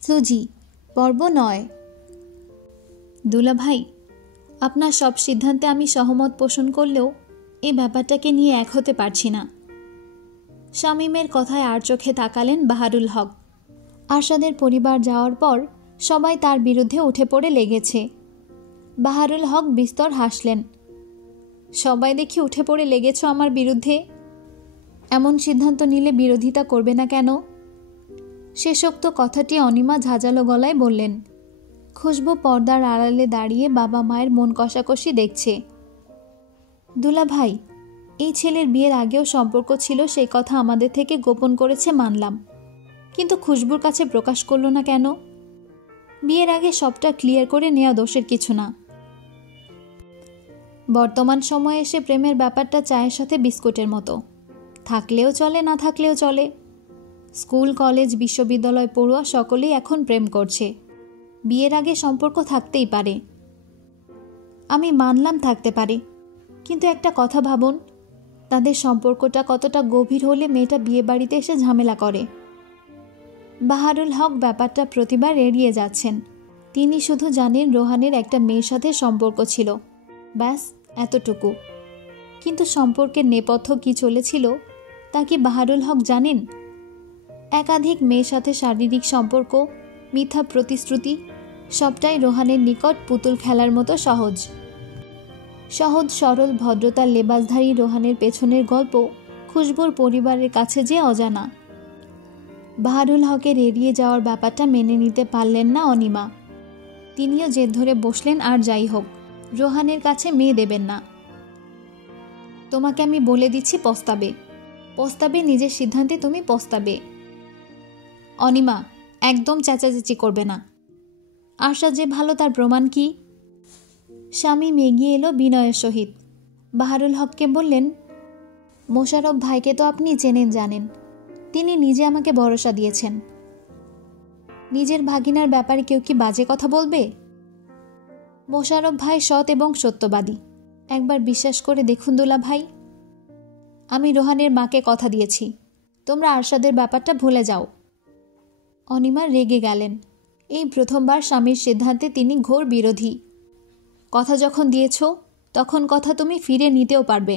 সুজি পর্ব 9। দুলাভাই, আপনার সব সিদ্ধান্তে আমি সহমত পোষণ করলেও এই ব্যাপারটাকে নিয়ে এক হতে পারছি না। শামীমের কথায় আর চোখে তাকালেন বাহারুল হক। আরশাদের পরিবার যাওয়ার পর সবাই তার বিরুদ্ধে উঠে পড়ে লেগেছে। বাহারুল হক বিস্তর হাসলেন। সবাই দেখি উঠে পড়ে লেগেছ আমার বিরুদ্ধে। এমন সিদ্ধান্ত নিলে বিরোধিতা করবে না কেন? শেষোক্ত কথাটি অনিমা ঝাঁঝালো গলায় বললেন। খুশবু পর্দার আড়ালে দাঁড়িয়ে বাবা মায়ের মন কষাকষি দেখছে। দুলাভাই, এই ছেলের বিয়ের আগেও সম্পর্ক ছিল, সেই কথা আমাদের থেকে গোপন করেছে মানলাম, কিন্তু খুশবুর কাছে প্রকাশ করল না কেন? বিয়ের আগে সবটা ক্লিয়ার করে নেওয়া দোষের কিছু না। বর্তমান সময়ে এসে প্রেমের ব্যাপারটা চায়ের সাথে বিস্কুটের মতো, থাকলেও চলে না থাকলেও চলে। স্কুল কলেজ বিশ্ববিদ্যালয় পড়ুয়া সকলেই এখন প্রেম করছে। বিয়ের আগে সম্পর্ক থাকতেই পারে, আমি মানলাম থাকতে পারে, কিন্তু একটা কথা ভাবুন, তাদের সম্পর্কটা কতটা গভীর হলে মেয়েটা বিয়ে বাড়িতে এসে ঝামেলা করে। বাহারুল হক ব্যাপারটা প্রতিবার এড়িয়ে যাচ্ছেন। তিনি শুধু জানেন রোহানের একটা মেয়ের সাথে সম্পর্ক ছিল, ব্যাস এতটুকু। কিন্তু সম্পর্কের নেপথ্য কি চলেছিল তা কি বাহারুল হক জানেন? একাধিক মেয়ের সাথে শারীরিক সম্পর্ক, মিথ্যা প্রতিশ্রুতি, সবটাই রোহানের নিকট পুতুল খেলার মতো সহজ। সহজ সরল ভদ্রতার লেবাসধারী রোহানের পেছনের গল্প খুশবুর পরিবারের কাছে যে অজানা। বাহারুল হকের এড়িয়ে যাওয়ার ব্যাপারটা মেনে নিতে পারলেন না অনিমা। তিনিও জেদ ধরে বসলেন, আর যাই হোক রোহানের কাছে মেয়ে দেবেন না। তোমাকে আমি বলে দিচ্ছি, পস্তাবে, নিজের সিদ্ধান্তে তুমি পস্তাবে। অনিমা, একদম চেঁচাচেঁচি করবে না। আশা যে ভালো তার প্রমাণ কি? শামীম এগিয়ে এলো বিনয়ের সহিত। বাহারুল হককে বললেন, মোশাররফ ভাইকে তো আপনি চেনেন জানেন, তিনি নিজে আমাকে ভরসা দিয়েছেন। নিজের ভাগিনার ব্যাপারে কেউ কি বাজে কথা বলবে? মোশাররফ ভাই সৎ এবং সত্যবাদী, একবার বিশ্বাস করে দেখুন দুলা ভাই। আমি রোহানের মাকে কথা দিয়েছি, তোমরা আরশাদের ব্যাপারটা ভুলে যাও। অনিমা রেগে গেলেন। এই প্রথমবার স্বামীর সিদ্ধান্তে তিনি ঘোর বিরোধী। কথা যখন দিয়েছ তখন কথা তুমি ফিরে নিতেও পারবে।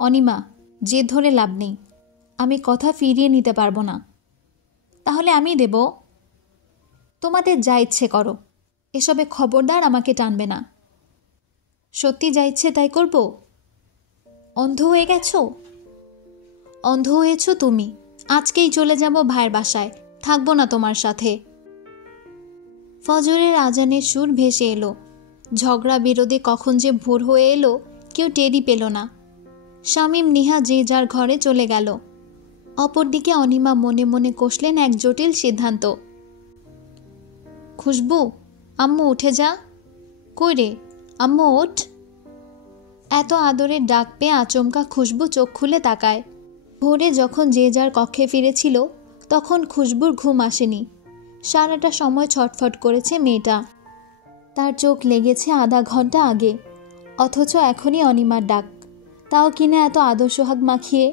অনিমা, জেদ ধরে লাভ নেই, আমি কথা ফিরিয়ে নিতে পারবো না। তাহলে আমি দেব? তোমাদের যা ইচ্ছে করো, এসবে খবরদার আমাকে টানবে না। সত্যি যা ইচ্ছে তাই করব? অন্ধ হয়ে গেছো? অন্ধ হয়েছ তুমি। আজকেই চলে যাব ভাইয়ের বাসায়, থাকবো না তোমার সাথে। ফজরের আজানের সুর ভেসে এলো। ঝগড়া বিরোধে কখন যে ভোর হয়ে এলো কেউ টেরই পেল না। শামীম নিহা যে যার ঘরে চলে গেল। অপরদিকে অনিমা মনে মনে কষলেন এক জটিল সিদ্ধান্ত। খুশবু, আম্মু উঠে যা। কই রে আম্মু, ওঠ। এত আদরের ডাক পেয়ে আচমকা খুশবু চোখ খুলে তাকায়। ভোরে যখন যে যার কক্ষে ফিরেছিল তখন খুশবুর ঘুম আসেনি। সারাটা সময় ছটফট করেছে মেয়েটা। তার চোখ লেগেছে আধা ঘন্টা আগে, অথচ এখনই অনিমার ডাক, তাও কিনা এত আদর সোহাগ মাখিয়ে।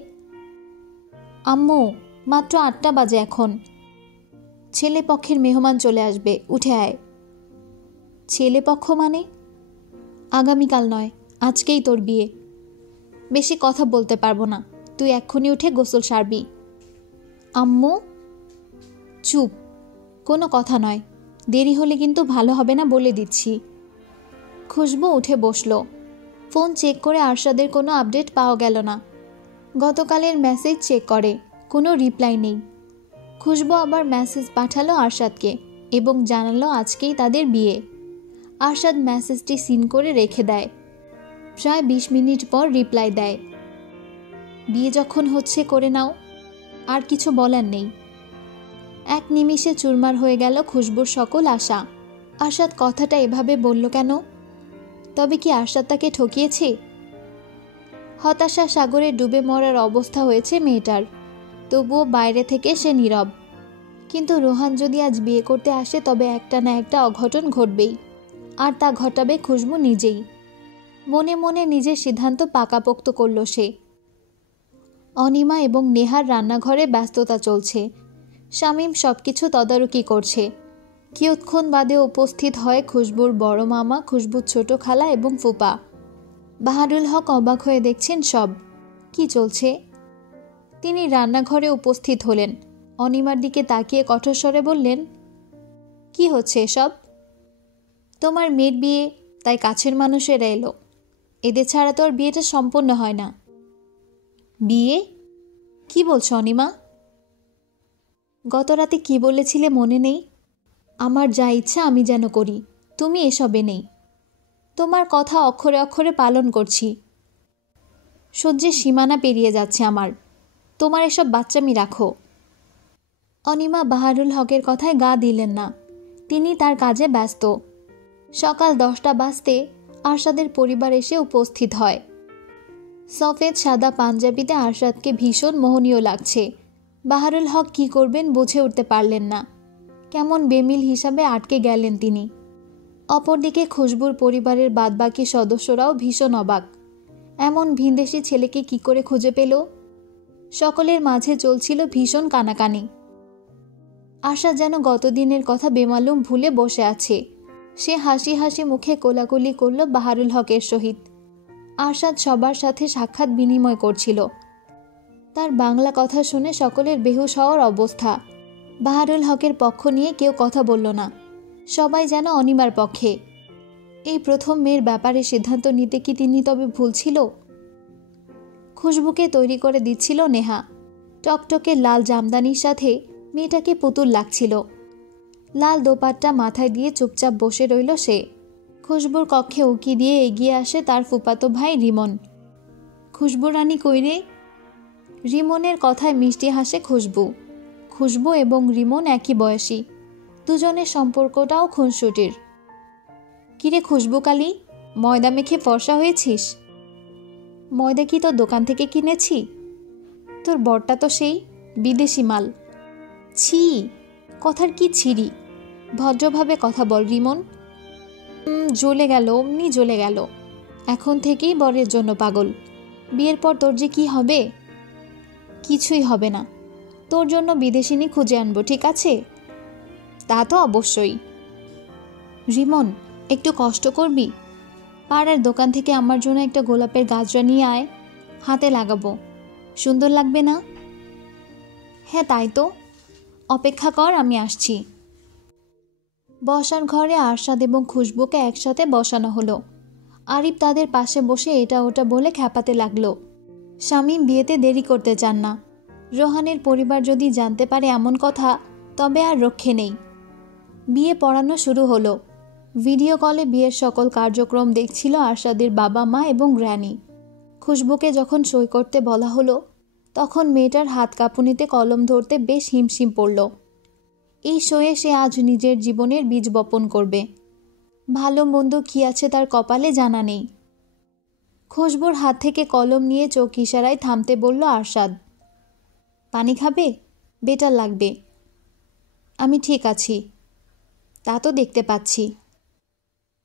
আম্মু, মাত্র 8টা বাজে এখন। ছেলে পক্ষের মেহমান চলে আসবে, উঠে আয়। ছেলে পক্ষ মানে? আগামীকাল নয়, আজকেই তোর বিয়ে। বেশি কথা বলতে পারবো না, তুই এক্ষুনি উঠে গোসল সারবি। আম্মু। চুপ, কোনো কথা নয়, দেরি হলে কিন্তু ভালো হবে না বলে দিচ্ছি। খুশবু উঠে বসল। ফোন চেক করে আরশাদের কোনো আপডেট পাওয়া গেল না। গতকালের মেসেজ চেক করে, কোনো রিপ্লাই নেই। খুশবু আবার মেসেজ পাঠালো আরশাদকে এবং জানালো আজকেই তাদের বিয়ে। আরশাদ মেসেজটি সিন করে রেখে দেয়। প্রায় 20 মিনিট পর রিপ্লাই দেয়, বিয়ে যখন হচ্ছে করে নাও, আর কিছু বলার নেই। এক নিমিষে চুরমার হয়ে গেল খুশবুর সকল আশা। আরশাদ কথাটা এভাবে বলল কেন? তবে কি আরশাদ তাকে ঠকিয়েছে? হতাশা সাগরে ডুবে মরার অবস্থা হয়েছে মেয়েটার, তবুও বাইরে থেকে সে নীরব। কিন্তু রোহান যদি আজ বিয়ে করতে আসে তবে একটা না একটা অঘটন ঘটবেই, আর তা ঘটাবে খুশবু নিজেই। মনে মনে নিজের সিদ্ধান্ত পাকাপোক্ত করল সে। অনিমা এবং নেহার রান্নাঘরে ব্যস্ততা চলছে। শামীম সবকিছু তদারকি করছে। কিয়ৎক্ষণ বাদে উপস্থিত হয় খুশবুর বড় মামা, খুশবুর ছোট খালা এবং ফুপা। বাহারুল হক অবাক হয়ে দেখছেন সব কি চলছে। তিনি রান্নাঘরে উপস্থিত হলেন। অনিমার দিকে তাকিয়ে কঠোর স্বরে বললেন, কি হচ্ছে এসব? তোমার মেয়ের বিয়ে, তাই কাছের মানুষেরা এলো। এদের ছাড়া তো আর বিয়েটা সম্পন্ন হয় না। বিয়ে? কি বলছো অনিমা? গত রাতে কি বলেছিলে মনে নেই? আমার যা ইচ্ছা আমি যেন করি, তুমি এসবে নেই। তোমার কথা অক্ষরে অক্ষরে পালন করছি। সহ্যের সীমানা পেরিয়ে যাচ্ছে আমার। তোমার এসব বাচ্চামি রাখো। অনিমা বাহারুল হকের কথায় গা দিলেন না। তিনি তার কাজে ব্যস্ত। সকাল 10টা বাজতে আরশাদের পরিবার এসে উপস্থিত হয়। সফেদ সাদা পাঞ্জাবিতে আরশাদকে ভীষণ মোহনীয় লাগছে। বাহারুল হক কি করবেন বুঝে উঠতে পারলেন না। কেমন বেমিল হিসাবে আটকে গেলেন তিনি। অপরদিকে খুশবুর পরিবারের বাদবাকি সদস্যরাও ভীষণ অবাক। এমন ভিনদেশি ছেলেকে কি করে খুঁজে পেল? সকলের মাঝে চলছিল ভীষণ কানাকানি। আশা যেন গতদিনের কথা বেমালুম ভুলে বসে আছে। সে হাসি হাসি মুখে কোলাকুলি করল বাহারুল হকের সহিত। আরশাদ সবার সাথে সাক্ষাৎ বিনিময় করছিল। তার বাংলা কথা শুনে সকলের বেহুশ হওয়ার অবস্থা। বাহারুল হকের পক্ষ নিয়ে কেউ কথা বলল না। সবাই যেন অনিমার পক্ষে। এই প্রথম মেয়ের ব্যাপারে সিদ্ধান্ত নিতে কি তিনি তবে ভুল ছিল? খুশবুকে তৈরি করে দিচ্ছিল নেহা। টকটকে লাল জামদানির সাথে মেয়েটাকে পুতুল লাগছিল। লাল দোপাট্টা মাথায় দিয়ে চুপচাপ বসে রইল সে। খুশবুর কক্ষে উকি দিয়ে এগিয়ে আসে তার ফুফাতো ভাই রিমন। খুশবু রানী কইরে? রিমনের কথায় মিষ্টি হাসে খুশবু। খুশবু এবং রিমন একই বয়সী। দুজনের সম্পর্কটাও খুনসুটির। কিরে খুশবু কালী, ময়দা মেখে ফর্সা হয়েছিস? ময়দা কি তোর দোকান থেকে কিনেছি? তোর বরটা তো সেই বিদেশি মাল। ছি, কথার কি ছিরি? ভদ্রভাবে কথা বল রিমন। জ্বলে গেল, অমনি জ্বলে গেল। এখন থেকেই বরের জন্য পাগল। বিয়ের পর তোর যে কি হবে? কিছুই হবে না। তোর জন্য বিদেশিনী খুঁজে আনবো, ঠিক আছে? তা তো অবশ্যই। রিমন, একটু কষ্ট করবি? পাড়ার দোকান থেকে আমার জন্য একটা গোলাপের গাজরা নিয়ে আয়, হাতে লাগাবো। সুন্দর লাগবে না? হ্যাঁ তাই তো। অপেক্ষা কর, আমি আসছি। বসার ঘরে আরশাদ এবং খুশবুকে একসাথে বসানো হলো। আরিফ তাদের পাশে বসে এটা ওটা বলে খ্যাপাতে লাগলো। শামীম বিয়েতে দেরি করতে চান না। রোহানের পরিবার যদি জানতে পারে এমন কথা, তবে আর রক্ষে নেই। বিয়ে পড়ানো শুরু হলো। ভিডিও কলে বিয়ের সকল কার্যক্রম দেখছিল আরশাদের বাবা মা এবং গ্র্যানি। খুশবুকে যখন সই করতে বলা হলো, তখন মেয়েটার হাত কাঁপুনিতে কলম ধরতে বেশ হিমশিম পড়ল। এই সয়ে সে আজ নিজের জীবনের বীজ বপন করবে। ভালো মন্দ কী আছে তার কপালে জানা নেই। খুশবুর হাত থেকে কলম নিয়ে চোখ ইশারায় থামতে বলল আরশাদ। পানি খাবে? বেটার লাগবে। আমি ঠিক আছি। তা তো দেখতে পাচ্ছি।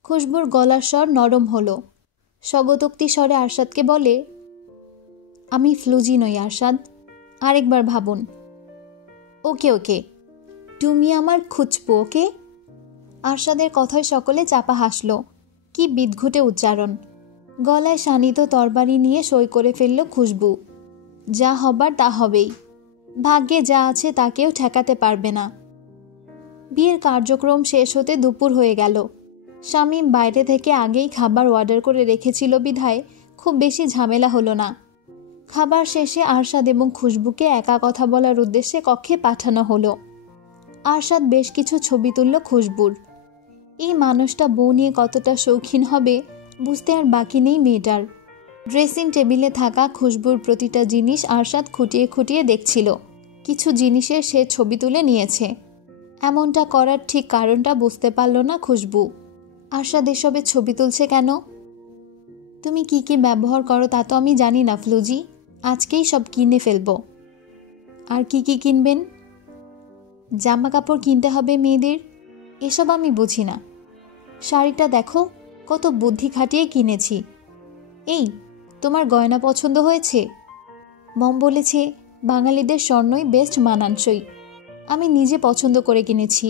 খুশবুর গলার স্বর নরম হলো। স্বগতোক্তি স্বরে আরশাদকে বলে, আমি ফ্লুজি নই আরশাদ, আরেকবার ভাবুন। ওকে ওকে, তুমি আমার খুঁজবো, ওকে? আরশাদের কথায় সকলে চাপা হাসল। কি বিদঘুটে উচ্চারণ। গলায় শানিত তরবারি নিয়ে সই করে ফেলল খুশবু। যা হবার তা হবেই। ভাগ্যে যা আছে তাকেও ঠেকাতে পারবে না। বিয়ের কার্যক্রম শেষ হতে দুপুর হয়ে গেল। শামীম বাইরে থেকে আগেই খাবার অর্ডার করে রেখেছিল বিধায় খুব বেশি ঝামেলা হলো না। খাবার শেষে আরশাদ এবং খুশবুকে একা কথা বলার উদ্দেশ্যে কক্ষে পাঠানো হলো। আরশাদ বেশ কিছু ছবি তুলল খুশবুর। এই মানুষটা বউ নিয়ে কতটা শৌখিন হবে বুঝতে আর বাকি নেই মেয়েটার। ড্রেসিং টেবিলে থাকা খুশবুর প্রতিটা জিনিস আরশাদ খুঁটিয়ে খুঁটিয়ে দেখছিল। কিছু জিনিসের সে ছবি তুলে নিয়েছে। এমনটা করার ঠিক কারণটা বুঝতে পারল না খুশবু। আরশাদ এসবে ছবি তুলছে কেন? তুমি কি কি ব্যবহার করো তা তো আমি জানি না ফ্লুজি। আজকেই সব কিনে ফেলবো। আর কি কি কিনবেন? জামা কাপড় কিনতে হবে মেয়েদের, এসব আমি বুঝি না। শাড়িটা দেখো, কত বুদ্ধি খাটিয়ে কিনেছি। এই, তোমার গয়না পছন্দ হয়েছে? মম বলেছে বাঙালিদের স্বর্ণই বেস্ট মানানসই। আমি নিজে পছন্দ করে কিনেছি।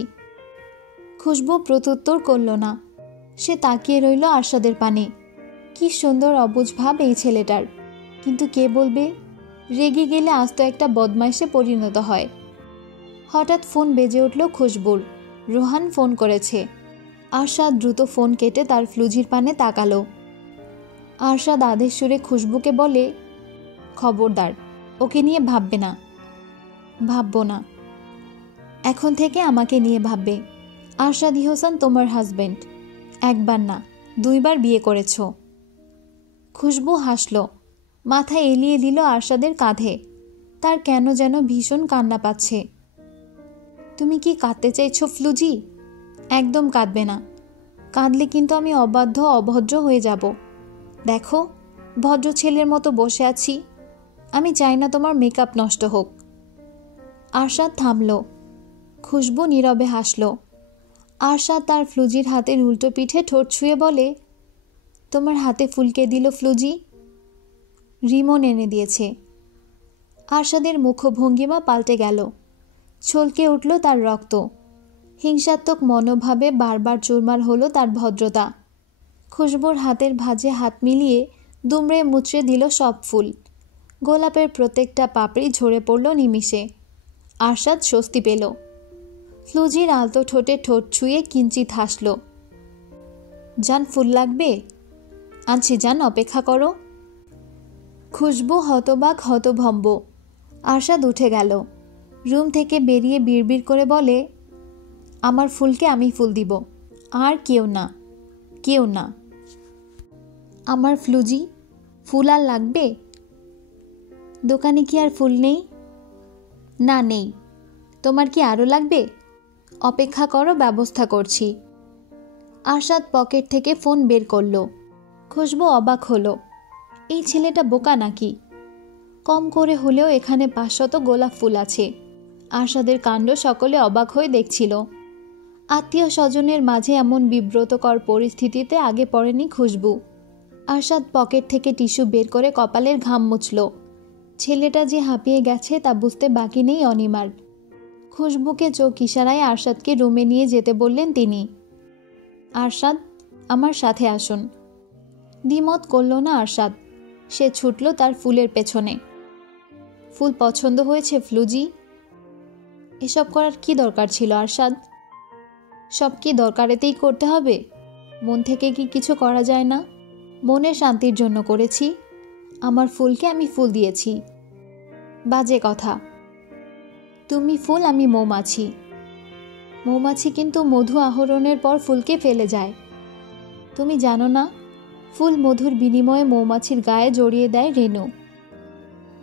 খুশবু প্রত্যুত্তর করল না। সে তাকিয়ে রইল আরশাদের পানে। কি সুন্দর অবুঝ ভাব এই ছেলেটার, কিন্তু কে বলবে রেগে গেলে আস্ত একটা বদমাইশে পরিণত হয়। হঠাৎ ফোন বেজে উঠল খুশবুর। রোহান ফোন করেছে। আরশাদ দ্রুত ফোন কেটে তার ফ্লুজির পানে তাকালো। আরশাদ আদেশ সুরে খুশবুকে বলে, খবরদার, ওকে নিয়ে ভাববে না। ভাববো না। এখন থেকে আমাকে নিয়ে ভাববে। আরশাদ হোসেন তোমার হাজবেন্ড। একবার না, 2 বার বিয়ে করেছ। খুশবু হাসল, মাথা এলিয়ে দিল আরশাদের কাঁধে। তার কেন যেন ভীষণ কান্না পাচ্ছে। তুমি কি কাঁদতে চাইছো ফ্লুজি? একদম কাঁদবে না। কাঁদলে কিন্তু আমি অবাধ্য অভদ্র হয়ে যাব। দেখো, ভদ্র ছেলের মতো বসে আছি। আমি চাই না তোমার মেকআপ নষ্ট হোক। আরশাদ থামল। খুশবু নীরবে হাসল। আরশাদ তার ফ্লুজির হাতের উল্টো পিঠে ঠোঁট ছুঁয়ে বলে, তোমার হাতে ফুলকে দিল ফ্লুজি? রিমন এনে দিয়েছে। আরশাদের মুখভঙ্গিমা পাল্টে গেল। ছলকে উঠল তার রক্ত। হিংসাত্মক মনোভাবে বারবার চুরমার হলো তার ভদ্রতা। খুশবুর হাতের ভাঁজে হাত মিলিয়ে দুমড়ে মুচড়ে দিল সব ফুল। গোলাপের প্রত্যেকটা পাপড়ি ঝরে পড়ল নিমিষে। আরশাদ স্বস্তি পেল। ফ্লুজির আলতো ঠোঁটে ঠোঁট ছুঁয়ে কিঞ্চিত হাসল। জান, ফুল লাগবে? আনছি জান, অপেক্ষা করো। খুশবু হতবাক হতভম্ব। আরশাদ উঠে গেল। রুম থেকে বেরিয়ে বিড়বিড় করে বলে, আমার ফুলকে আমি ফুল দিব, আর কেউ না, কেউ না। আমার ফ্লুজি, ফুল আর লাগবে? দোকানে কি আর ফুল নেই? না, নেই। তোমার কি আরও লাগবে? অপেক্ষা করো, ব্যবস্থা করছি। আরশাদ পকেট থেকে ফোন বের করল। খুশবু অবাক হলো। এই ছেলেটা বোকা নাকি? কম করে হলেও এখানে 500 গোলাপ ফুল আছে। আরশাদের কাণ্ড সকলে অবাক হয়ে দেখছিল। আত্মীয় স্বজনের মাঝে এমন বিব্রতকর পরিস্থিতিতে আগে পড়েনি খুশবু। আরশাদ পকেট থেকে টিস্যু বের করে কপালের ঘাম মুছল। ছেলেটা যে হাঁপিয়ে গেছে তা বুঝতে বাকি নেই অনিমার। খুশবুকে চোখ ইশারায় আরশাদকে রুমে নিয়ে যেতে বললেন তিনি। আরশাদ, আমার সাথে আসুন। দ্বিমত করল না আরশাদ। সে ছুটল তার ফুলের পেছনে। ফুল পছন্দ হয়েছে ফ্লুজি? এসব করার কি দরকার ছিল আরশাদ? সব কি দরকারেতেই করতে হবে? মন থেকে কি কিছু করা যায় না? মনের শান্তির জন্য করেছি। আমার ফুলকে আমি ফুল দিয়েছি। বাজে কথা। তুমি ফুল, আমি মৌমাছি। মৌমাছি কিন্তু মধু আহরণের পর ফুলকে ফেলে যায়। তুমি জানো না, ফুল মধুর বিনিময়ে মৌমাছির গায়ে জড়িয়ে দেয় রেণু।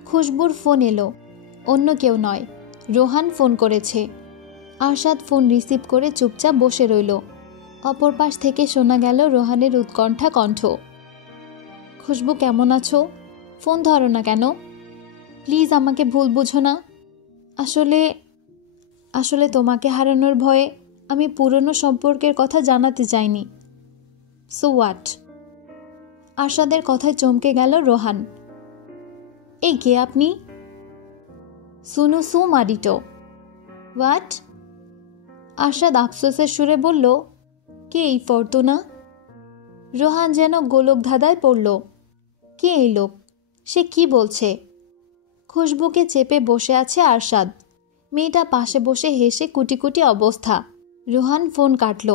খুশবুর ফোন এলো। অন্য কেউ নয়, রোহান ফোন করেছে। আরশাদ ফোন রিসিভ করে চুপচাপ বসে রইল। অপর পাশ থেকে শোনা গেল রোহানের উৎকণ্ঠা কণ্ঠ। খুশবু, কেমন আছো? ফোন ধরো না কেন? প্লিজ, আমাকে ভুল বুঝো না। আসলে তোমাকে হারানোর ভয়ে আমি পুরনো সম্পর্কের কথা জানাতে চাইনি। So what? আরশাদের কথায় চমকে গেল রোহান। এই কে আপনি? সুনু সু মারিটো। হোয়াট? আরশাদ আফসোসের সুরে বলল, কে এই ফর্তুনা? রোহান যেন গোলক ধাঁধায় পড়ল। কে এই লোক? সে কি বলছে? খুশবুকে চেপে বসে আছে আরশাদ। মেয়েটা পাশে বসে হেসে কুটি কুটি অবস্থা। রোহান ফোন কাটল।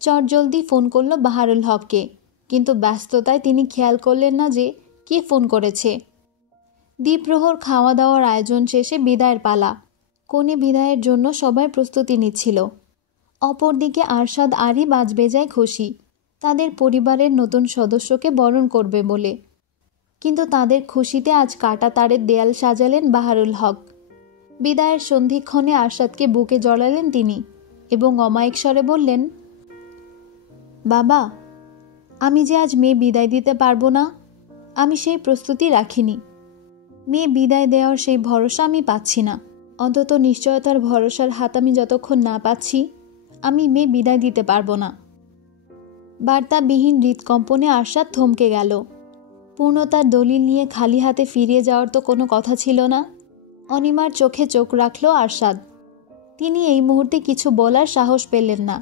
চটজলদি ফোন করল বাহারুল হককে, কিন্তু ব্যস্ততায় তিনি খেয়াল করলেন না যে কে ফোন করেছে। দ্বিপ্রহর খাওয়া দাওয়ার আয়োজন শেষে বিদায়ের পালা। কনে বিদায়ের জন্য সবাই প্রস্তুতি নিচ্ছিল। অপরদিকে আরশাদ আরই বাজ বেজায় খুশি, তাদের পরিবারের নতুন সদস্যকে বরণ করবে বলে। কিন্তু তাদের খুশিতে আজ কাটা তারের দেয়াল সাজালেন বাহারুল হক। বিদায়ের সন্ধিক্ষণে আরশাদকে বুকে জড়ালেন তিনি এবং অমায়িক স্বরে বললেন, বাবা, আমি যে আজ মেয়ে বিদায় দিতে পারবো না, আমি সেই প্রস্তুতি রাখিনি। মেয়ে বিদায় দেওয়ার সেই ভরসা আমি পাচ্ছি না। অন্তত নিশ্চয়তার ভরসার হাত আমি যতক্ষণ না পাচ্ছি, আমি মেয়ে বিদায় দিতে পারবো না। বার্তাবিহীন হৃৎকম্পনে আরশাদ থমকে গেল। পূর্ণতার দলিল নিয়ে খালি হাতে ফিরিয়ে যাওয়ার তো কোনো কথা ছিল না। অনিমার চোখে চোখ রাখল আরশাদ। তিনি এই মুহূর্তে কিছু বলার সাহস পেলেন না।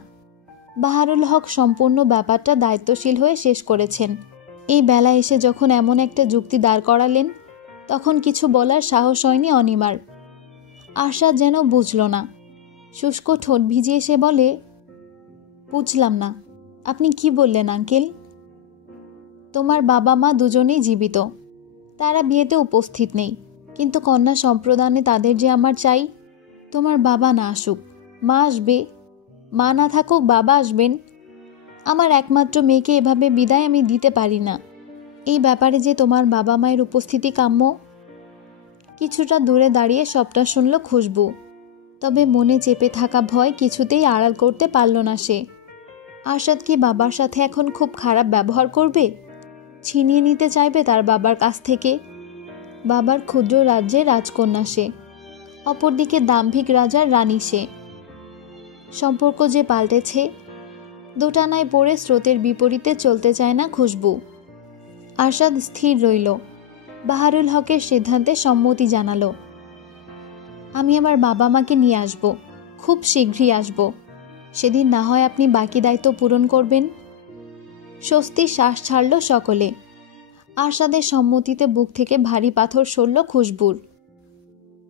বাহারুল হক সম্পূর্ণ ব্যাপারটা দায়িত্বশীল হয়ে শেষ করেছেন। এই বেলা এসে যখন এমন একটা যুক্তি দাঁড় করালেন, তখন কিছু বলার সাহস হয়নি অনিমার। আরশাদ যেন বুঝল না। শুষ্ক ঠোঁট ভিজিয়ে সে বলে, বুঝলাম না, আপনি কি বললেন আঙ্কেল? তোমার বাবা মা দুজনেই জীবিত, তারা বিয়েতে উপস্থিত নেই, কিন্তু কন্যা সম্প্রদানে তাদের যে আমার চাই। তোমার বাবা না আসুক, মা আসবে, মা না থাকুক বাবা আসবেন। আমার একমাত্র মেয়েকে এভাবে বিদায় আমি দিতে পারি না। এই ব্যাপারে যে তোমার বাবা মায়ের উপস্থিতি কাম্য। কিছুটা দূরে দাঁড়িয়ে সবটা শুনল খুশবু, তবে মনে চেপে থাকা ভয় কিছুতেই আড়াল করতে পারল না সে। আরশাদ কি বাবার সাথে এখন খুব খারাপ ব্যবহার করবে? ছিনিয়ে নিতে চাইবে তার বাবার কাছ থেকে? বাবার ক্ষুদ্র রাজ্যের রাজকন্যা সে, অপরদিকে দাম্ভিক রাজার রানী সে। সম্পর্ক যে পাল্টেছে, দোটানায় পড়ে স্রোতের বিপরীতে চলতে চায় না খুশবু। আরশাদ স্থির রইল। বাহারুল হকের সিদ্ধান্তে সম্মতি জানালো। আমি আমার বাবা মাকে নিয়ে আসব, খুব শীঘ্রই আসব। সেদিন না হয় আপনি বাকি দায়িত্ব পূরণ করবেন। স্বস্তির শ্বাস ছাড়ল সকলে। আরশাদের সম্মতিতে বুক থেকে ভারী পাথর সরল খুশবুর।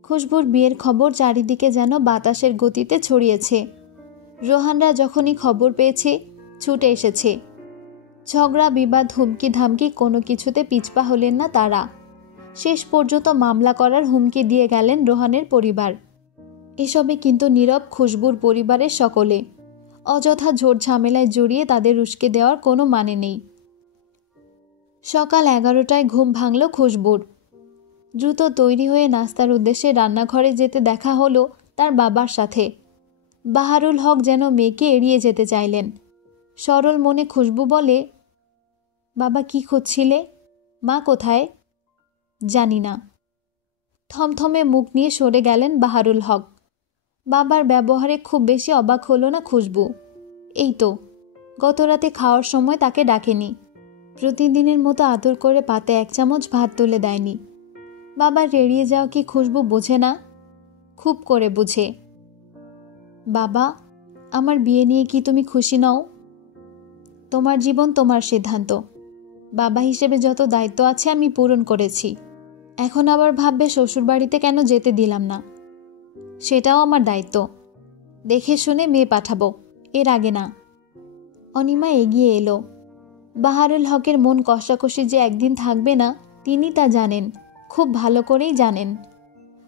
খুশবুর বিয়ের খবর চারিদিকে যেন বাতাসের গতিতে ছড়িয়েছে। রোহানরা যখনই খবর পেয়েছে ছুটে এসেছে। ঝগড়া বিবাদ হুমকি ধামকি কোনো কিছুতে পিছপা হলেন না তারা। শেষ পর্যন্ত মামলা করার হুমকি দিয়ে গেলেন রোহানের পরিবার। এসবে কিন্তু নীরব খুশবুর পরিবারের সকলে। অযথা ঝোট ঝামেলায় জড়িয়ে তাদের উস্কে দেওয়ার কোনো মানে নেই। সকাল 11টায় ঘুম ভাঙল খুশবুর। দ্রুত তৈরি হয়ে নাস্তার উদ্দেশ্যে রান্নাঘরে যেতে দেখা হলো তার বাবার সাথে। বাহারুল হক যেন মেয়েকে এড়িয়ে যেতে চাইলেন। সরল মনে খুশবু বলে, বাবা কি খুঁজছিলে? মা কোথায়? জানি না। থমথমে মুখ নিয়ে সরে গেলেন বাহারুল হক। বাবার ব্যবহারে খুব বেশি অবাক হলো না খুশবু। এই তো, গত রাতে খাওয়ার সময় তাকে ডাকেনি, প্রতিদিনের মতো আদর করে পাতে 1 চামচ ভাত তুলে দেয়নি। বাবার এড়িয়ে যাওয়া কি খুশবু বোঝে না? খুব করে বুঝে। বাবা, আমার বিয়ে নিয়ে কি তুমি খুশি নও? তোমার জীবন তোমার সিদ্ধান্ত। বাবা হিসেবে যত দায়িত্ব আছে আমি পূরণ করেছি। এখন আবার ভাববে শ্বশুরবাড়িতে কেন যেতে দিলাম না। সেটাও আমার দায়িত্ব। দেখে শুনে মেয়ে পাঠাবো, এর আগে না। অনিমা এগিয়ে এলো। বাহারুল হকের মন কষাকষি যে একদিন থাকবে না তিনি তা জানেন, খুব ভালো করেই জানেন।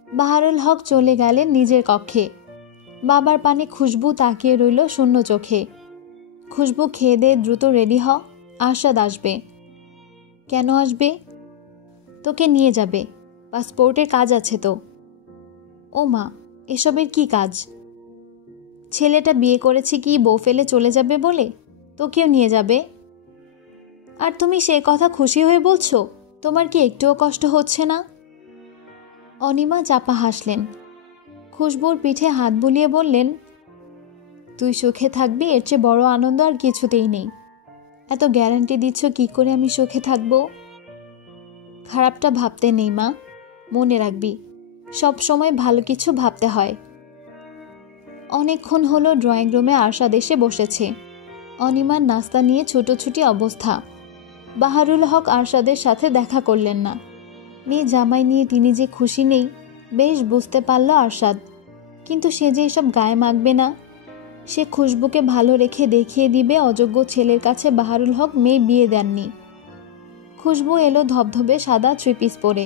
বাহারুল হক চলে গেলেন নিজের কক্ষে। বাবার পানে খুশবু তাকিয়ে রইল শূন্য চোখে। খুশবু খেয়ে দিয়ে দ্রুত রেডি হ, আরশাদ আসবে। কেন আসবে? তোকে নিয়ে যাবে, পাসপোর্টের কাজ আছে তো। ও মা, এসবের কি কাজ? ছেলেটা বিয়ে করেছে কি বউ ফেলে চলে যাবে বলে? তোকেও নিয়ে যাবে। আর তুমি সে কথা খুশি হয়ে বলছো? তোমার কি একটুও কষ্ট হচ্ছে না? অনিমা চাপা হাসলেন। খুশবুর পিঠে হাত বুলিয়ে বললেন, তুই সুখে থাকবি, এর চেয়ে বড় আনন্দ আর কিছুতেই নেই। এত গ্যারান্টি দিচ্ছ কি করে আমি সুখে থাকব? খারাপটা ভাবতে নেই মা, মনে রাখবি সব সময় ভালো কিছু ভাবতে হয়। অনেকক্ষণ হলো ড্রয়িং রুমে আরশাদ এসে বসেছে। অনিমার নাস্তা নিয়ে ছুটোছুটি অবস্থা। বাহারুল হক আরশাদের সাথে দেখা করলেন না। মেয়ে জামাই নিয়ে তিনি যে খুশি নেই বেশ বুঝতে পারল আরশাদ, কিন্তু সে যে এসব গায়ে মাখবে না। সে খুশবুকে ভালো রেখে দেখিয়ে দিবে অযোগ্য ছেলের কাছে বাহারুল হক মেয়ে বিয়ে দেননি। খুশবু এলো ধবধবে সাদা 3 পিস পরে,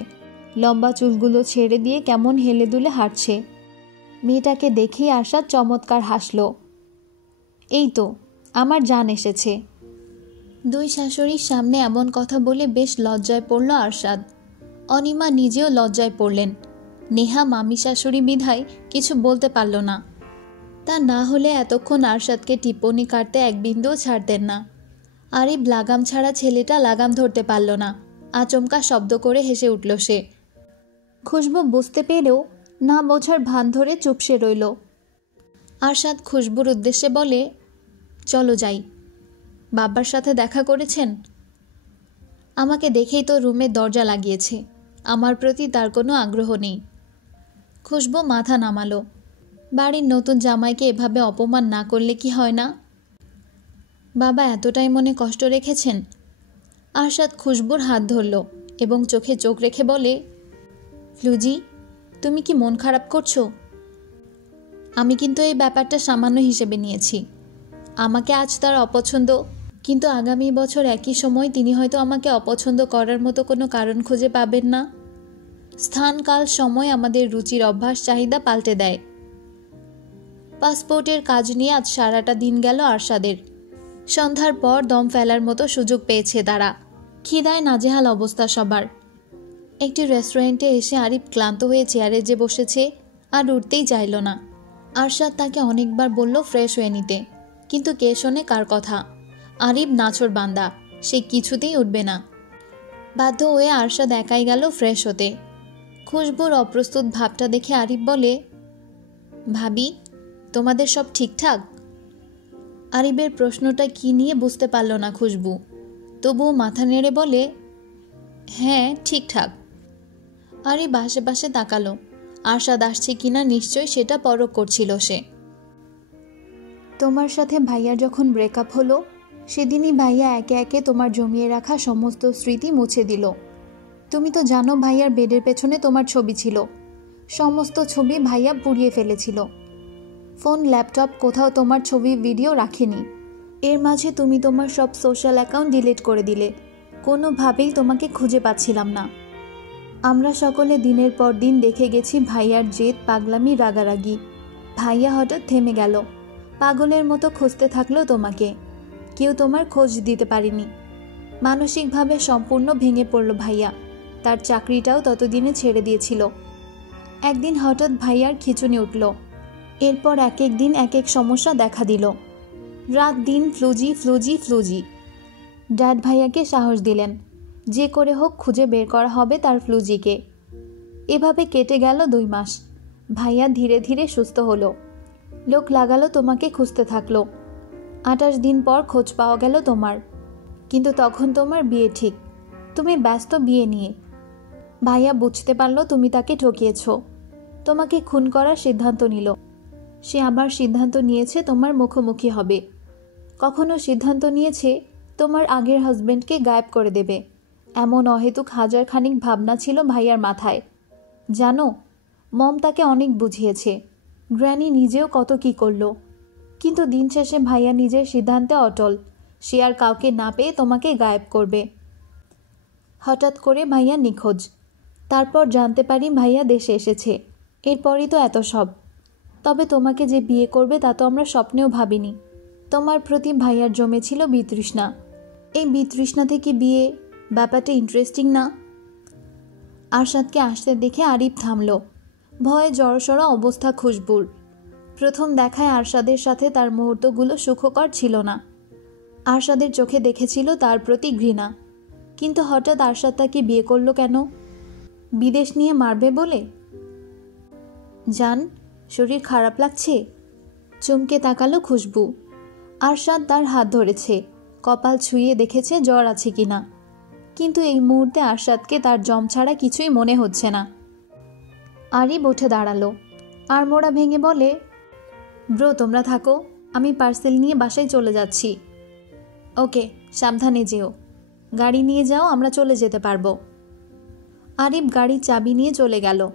লম্বা চুলগুলো ছেড়ে দিয়ে কেমন হেলে দুলে হাঁটছে। মেয়েটাকে দেখেই আরশাদ চমৎকার হাসল। এই তো আমার জান এসেছে। 2 শাশুড়ির সামনে এমন কথা বলে বেশ লজ্জায় পড়ল আরশাদ। অনিমা নিজেও লজ্জায় পড়লেন। নেহা মামি শাশুড়ি বিধায় কিছু বলতে পারল না। তা না হলে এতক্ষণ আরশাদকে টিপ্পনি কাটতে এক বিন্দুও ছাড়তেন না। আর এই লাগাম ছাড়া ছেলেটা লাগাম ধরতে পারল না। আচমকা শব্দ করে হেসে উঠল সে। খুশবু বুঝতে পেরেও না বোঝার ভান ধরে চুপসে রইল। আরশাদ খুশবুর উদ্দেশ্যে বলে, চলো যাই। বাবার সাথে দেখা করেছেন? আমাকে দেখেই তো রুমের দরজা লাগিয়েছে। আমার প্রতি তার কোনো আগ্রহ নেই। খুশবু মাথা নামালো। বাড়ির নতুন জামাইকে এভাবে অপমান না করলে কি হয় না? বাবা এতটাই মনে কষ্ট রেখেছেন? আরশাদ খুশবুর হাত ধরল এবং চোখে চোখ রেখে বলে, ফ্লুজি, তুমি কি মন খারাপ করছো? আমি কিন্তু এই ব্যাপারটা সামান্য হিসেবে নিয়েছি। আমাকে আজ তার অপছন্দ, কিন্তু আগামী বছর একই সময় তিনি হয়তো আমাকে অপছন্দ করার মতো কোনো কারণ খুঁজে পাবেন না। স্থান, কাল, সময় আমাদের রুচির অভ্যাস চাহিদা পাল্টে দেয়। পাসপোর্টের কাজ নিয়ে আজ সারাটা দিন গেল আরশাদের। সন্ধ্যার পর দম ফেলার মতো সুযোগ পেয়েছে তারা। খিদায় নাজেহাল অবস্থা সবার। একটি রেস্টুরেন্টে এসে আরিফ ক্লান্ত হয়ে চেয়ারে যে বসেছে, আর উঠতেই চাইল না। আরশাদ তাকে অনেকবার বলল ফ্রেশ হয়ে নিতে, কিন্তু কে শোনে কার কথা? আরিফ নাছোড় বান্দা, সে কিছুতেই উঠবে না। বাধ্য হয়ে আরশাদ একাই গেল ফ্রেশ হতে। খুশবুর অপ্রস্তুত ভাবটা দেখে আরিফ বলে, ভাবি, তোমাদের সব ঠিকঠাক? আরিফের প্রশ্নটা কি নিয়ে বুঝতে পারল না খুশবু, তবুও মাথা নেড়ে বলে, হ্যাঁ ঠিকঠাক। আরিফ আশেপাশে তাকালো। আরশাদ আসছে কিনা নিশ্চয় সেটা পরখ করছিল সে। তোমার সাথে ভাইয়ার যখন ব্রেকআপ হলো, সেদিনই ভাইয়া একে একে তোমার জমিয়ে রাখা সমস্ত স্মৃতি মুছে দিল। তুমি তো জানো ভাইয়ার বেডের পেছনে তোমার ছবি ছিল। সমস্ত ছবি ভাইয়া পুড়িয়ে ফেলেছিল। ফোন, ল্যাপটপ, কোথাও তোমার ছবি ভিডিও রাখেনি। এর মাঝে তুমি তোমার সব সোশ্যাল অ্যাকাউন্ট ডিলিট করে দিলে। কোনোভাবেই তোমাকে খুঁজে পাচ্ছিলাম না। আমরা সকলে দিনের পর দিন দেখে গেছি ভাইয়ার জেদ, পাগলামি, রাগারাগি। ভাইয়া হঠাৎ থেমে গেল, পাগলের মতো খুঁজতে থাকলো তোমাকে। কেউ তোমার খোঁজ দিতে পারেনি। মানসিকভাবে সম্পূর্ণ ভেঙে পড়ল ভাইয়া। তার চাকরিটাও ততদিনে ছেড়ে দিয়েছিল। একদিন হঠাৎ ভাইয়ার খিঁচুনি উঠল। এরপর এক এক দিন এক এক সমস্যা দেখা দিল। রাত দিন ফ্লুজি ফ্লুজি ফ্লুজি। ড্যাড ভাইয়াকে সাহস দিলেন, যে করে হোক খুঁজে বের করা হবে তার ফ্লুজিকে। এভাবে কেটে গেল 2 মাস। ভাইয়া ধীরে ধীরে সুস্থ হলো। লোক লাগালো তোমাকে খুঁজতে থাকলো। 28 দিন পর খোঁজ পাওয়া গেল তোমার। কিন্তু তখন তোমার বিয়ে ঠিক। তুমি ব্যস্ত বিয়ে নিয়ে। ভাইয়া বুঝতে পারলো তুমি তাকে ঠকিয়েছ। তোমাকে খুন করার সিদ্ধান্ত নিল। সে আবার সিদ্ধান্ত নিয়েছে তোমার মুখোমুখি হবে। কখনো সিদ্ধান্ত নিয়েছে তোমার আগের হাজবেন্ডকে গায়েব করে দেবে। এমন অহেতুক হাজারখানিক ভাবনা ছিল ভাইয়ার মাথায়। জানো, মম তাকে অনেক বুঝিয়েছে। গ্র্যানি নিজেও কত কি করল। কিন্তু দিন শেষে ভাইয়া নিজের সিদ্ধান্তে অটল। সে আর কাউকে না পেয়ে তোমাকে গায়েব করবে। হঠাৎ করে ভাইয়া নিখোঁজ। তারপর জানতে পারি ভাইয়া দেশে এসেছে। এরপরই তো এত সব। তবে তোমাকে যে বিয়ে করবে তা তো আমরা স্বপ্নেও ভাবিনি। তোমার প্রতি ভাইয়ার জমেছিল বিতৃষ্ণা। এই বিতৃষ্ণা থেকে বিয়ে, ব্যাপারটা ইন্টারেস্টিং না? আরশাদকে আসতে দেখে আরিফ থামল। ভয়ে জড়সড় অবস্থা খুশবুর। প্রথম দেখায় আরশাদের সাথে তার মুহূর্তগুলো সুখকর ছিল না। আরশাদের চোখে দেখেছিল তার প্রতি ঘৃণা। কিন্তু হঠাৎ আরশাদ তাকে বিয়ে করলো কেন? বিদেশ নিয়ে মারবে বলে? জান, শরীর খারাপ লাগছে? চমকে তাকালো খুশবু। আরশাদ তার হাত ধরেছে, কপাল ছুঁয়ে দেখেছে জ্বর আছে কিনা। কিন্তু এই মুহূর্তে আরশাদকে তার জম ছাড়া কিছুই মনে হচ্ছে না। আরিফ উঠে দাঁড়ালো। আড়মোড়া ভেঙে বলে, ব্রো তোমরা থাকো, আমি পার্সেল নিয়ে বাসায় চলে যাচ্ছি। ওকে, সাবধানে যেও। গাড়ি নিয়ে যাও, আমরা চলে যেতে পারবো। আরিফ গাড়ির চাবি নিয়ে চলে গেল।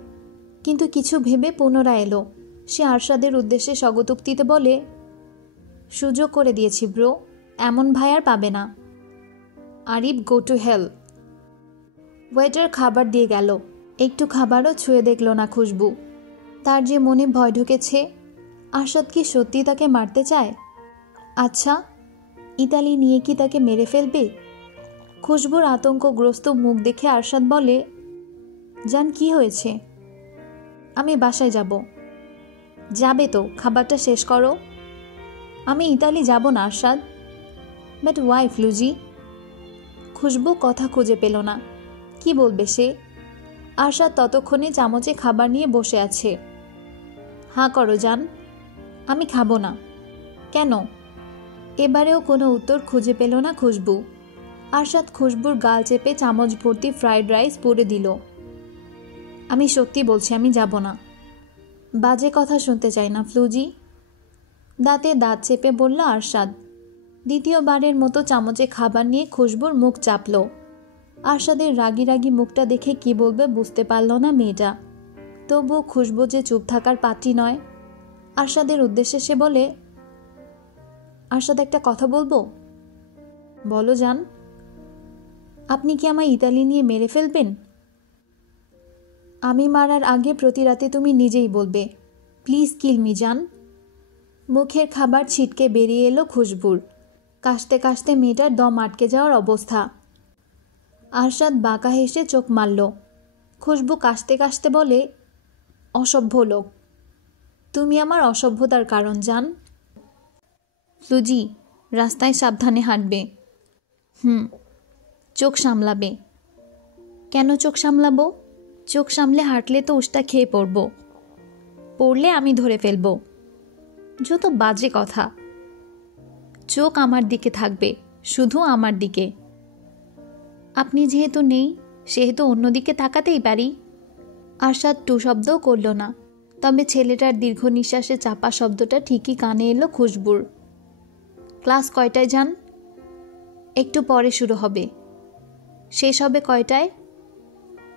কিন্তু কিছু ভেবে পুনরায় এলো। সে আরশাদের উদ্দেশ্যে স্বগতোক্তিতে বলে, সুযোগ করে দিয়েছি ব্রো, এমন ভাই আর পাবে না। Arif go to hell. Waiter খাবার দিয়ে গেল। একটু খাবারও ছুঁয়ে দেখল না খুশবু। তার যে মনে ভয় ঢুকেছে, আরশাদ কি সত্যি তাকে মারতে চায়? আচ্ছা, ইতালি নিয়ে কি তাকে মেরে ফেলবে? খুশবুর আতঙ্কগ্রস্ত মুখ দেখে আরশাদ বলে, জান কি হয়েছে? আমি বাসায় যাব। যাবে তো, খাবারটা শেষ করো। আমি ইতালি যাব না আরশাদ। বাট ওয়াই ফ্লুজি? খুশবু কথা খুঁজে পেল না। কি বলবে সে? আরশাদ ততক্ষণে চামচে খাবার নিয়ে বসে আছে। হাঁ করো জান। আমি খাবো না। কেন? এবারেও কোনো উত্তর খুঁজে পেল না খুশবু। আরশাদ খুশবুর গাল চেপে চামচ ভর্তি ফ্রাইড রাইস পুড়ে দিল। আমি সত্যি বলছি, আমি যাব না। বাজে কথা শুনতে চাই না ফ্লুজি, দাঁতে দাঁত চেপে বলল আরশাদ। দ্বিতীয়বারের মতো চামচে খাবার নিয়ে খুশবুর মুখ চাপল। আরশাদের রাগি রাগি মুখটা দেখে কি বলবে বুঝতে পারল না মেয়েটা। তবুও খুশবু যে চুপ থাকার পাত্রী নয়। আরশাদের উদ্দেশ্যে সে বলে, আরশাদ একটা কথা বলবো? বলো জান। আপনি কি আমায় ইতালি নিয়ে মেরে ফেলবেন? আমি মারার আগে প্রতি রাতে তুমি নিজেই বলবে, প্লিজ কিল মি জান। মুখের খাবার ছিটকে বেরিয়ে এলো খুশবুর। কাশতে কাশতে মেয়েটার দম আটকে যাওয়ার অবস্থা। আরশাদ বাঁকা হেসে চোখ মারল। খুশবু কাশতে কাশতে বলে, অসভ্য লোক, তুমি আমার অসভ্যতার কারণ জান। ফ্লুজি, রাস্তায় সাবধানে হাঁটবে। চোখ সামলাবে। কেন চোখ সামলাবো? চোখ সামলে হাঁটলে তো উষ্টা খেয়ে পড়ব। পড়লে আমি ধরে ফেলব। যত বাজে কথা। চোখ আমার দিকে থাকবে, শুধু আমার দিকে। আপনি যেহেতু নেই সেহেতু অন্যদিকে তাকাতেই পারি। আরশাদ টু শব্দও করল না, তবে ছেলেটার দীর্ঘ নিঃশ্বাসে চাপা শব্দটা ঠিকই কানে এলো খুশবুর। ক্লাস কয়টায় যান? একটু পরে শুরু হবে। শেষ হবে কয়টায়?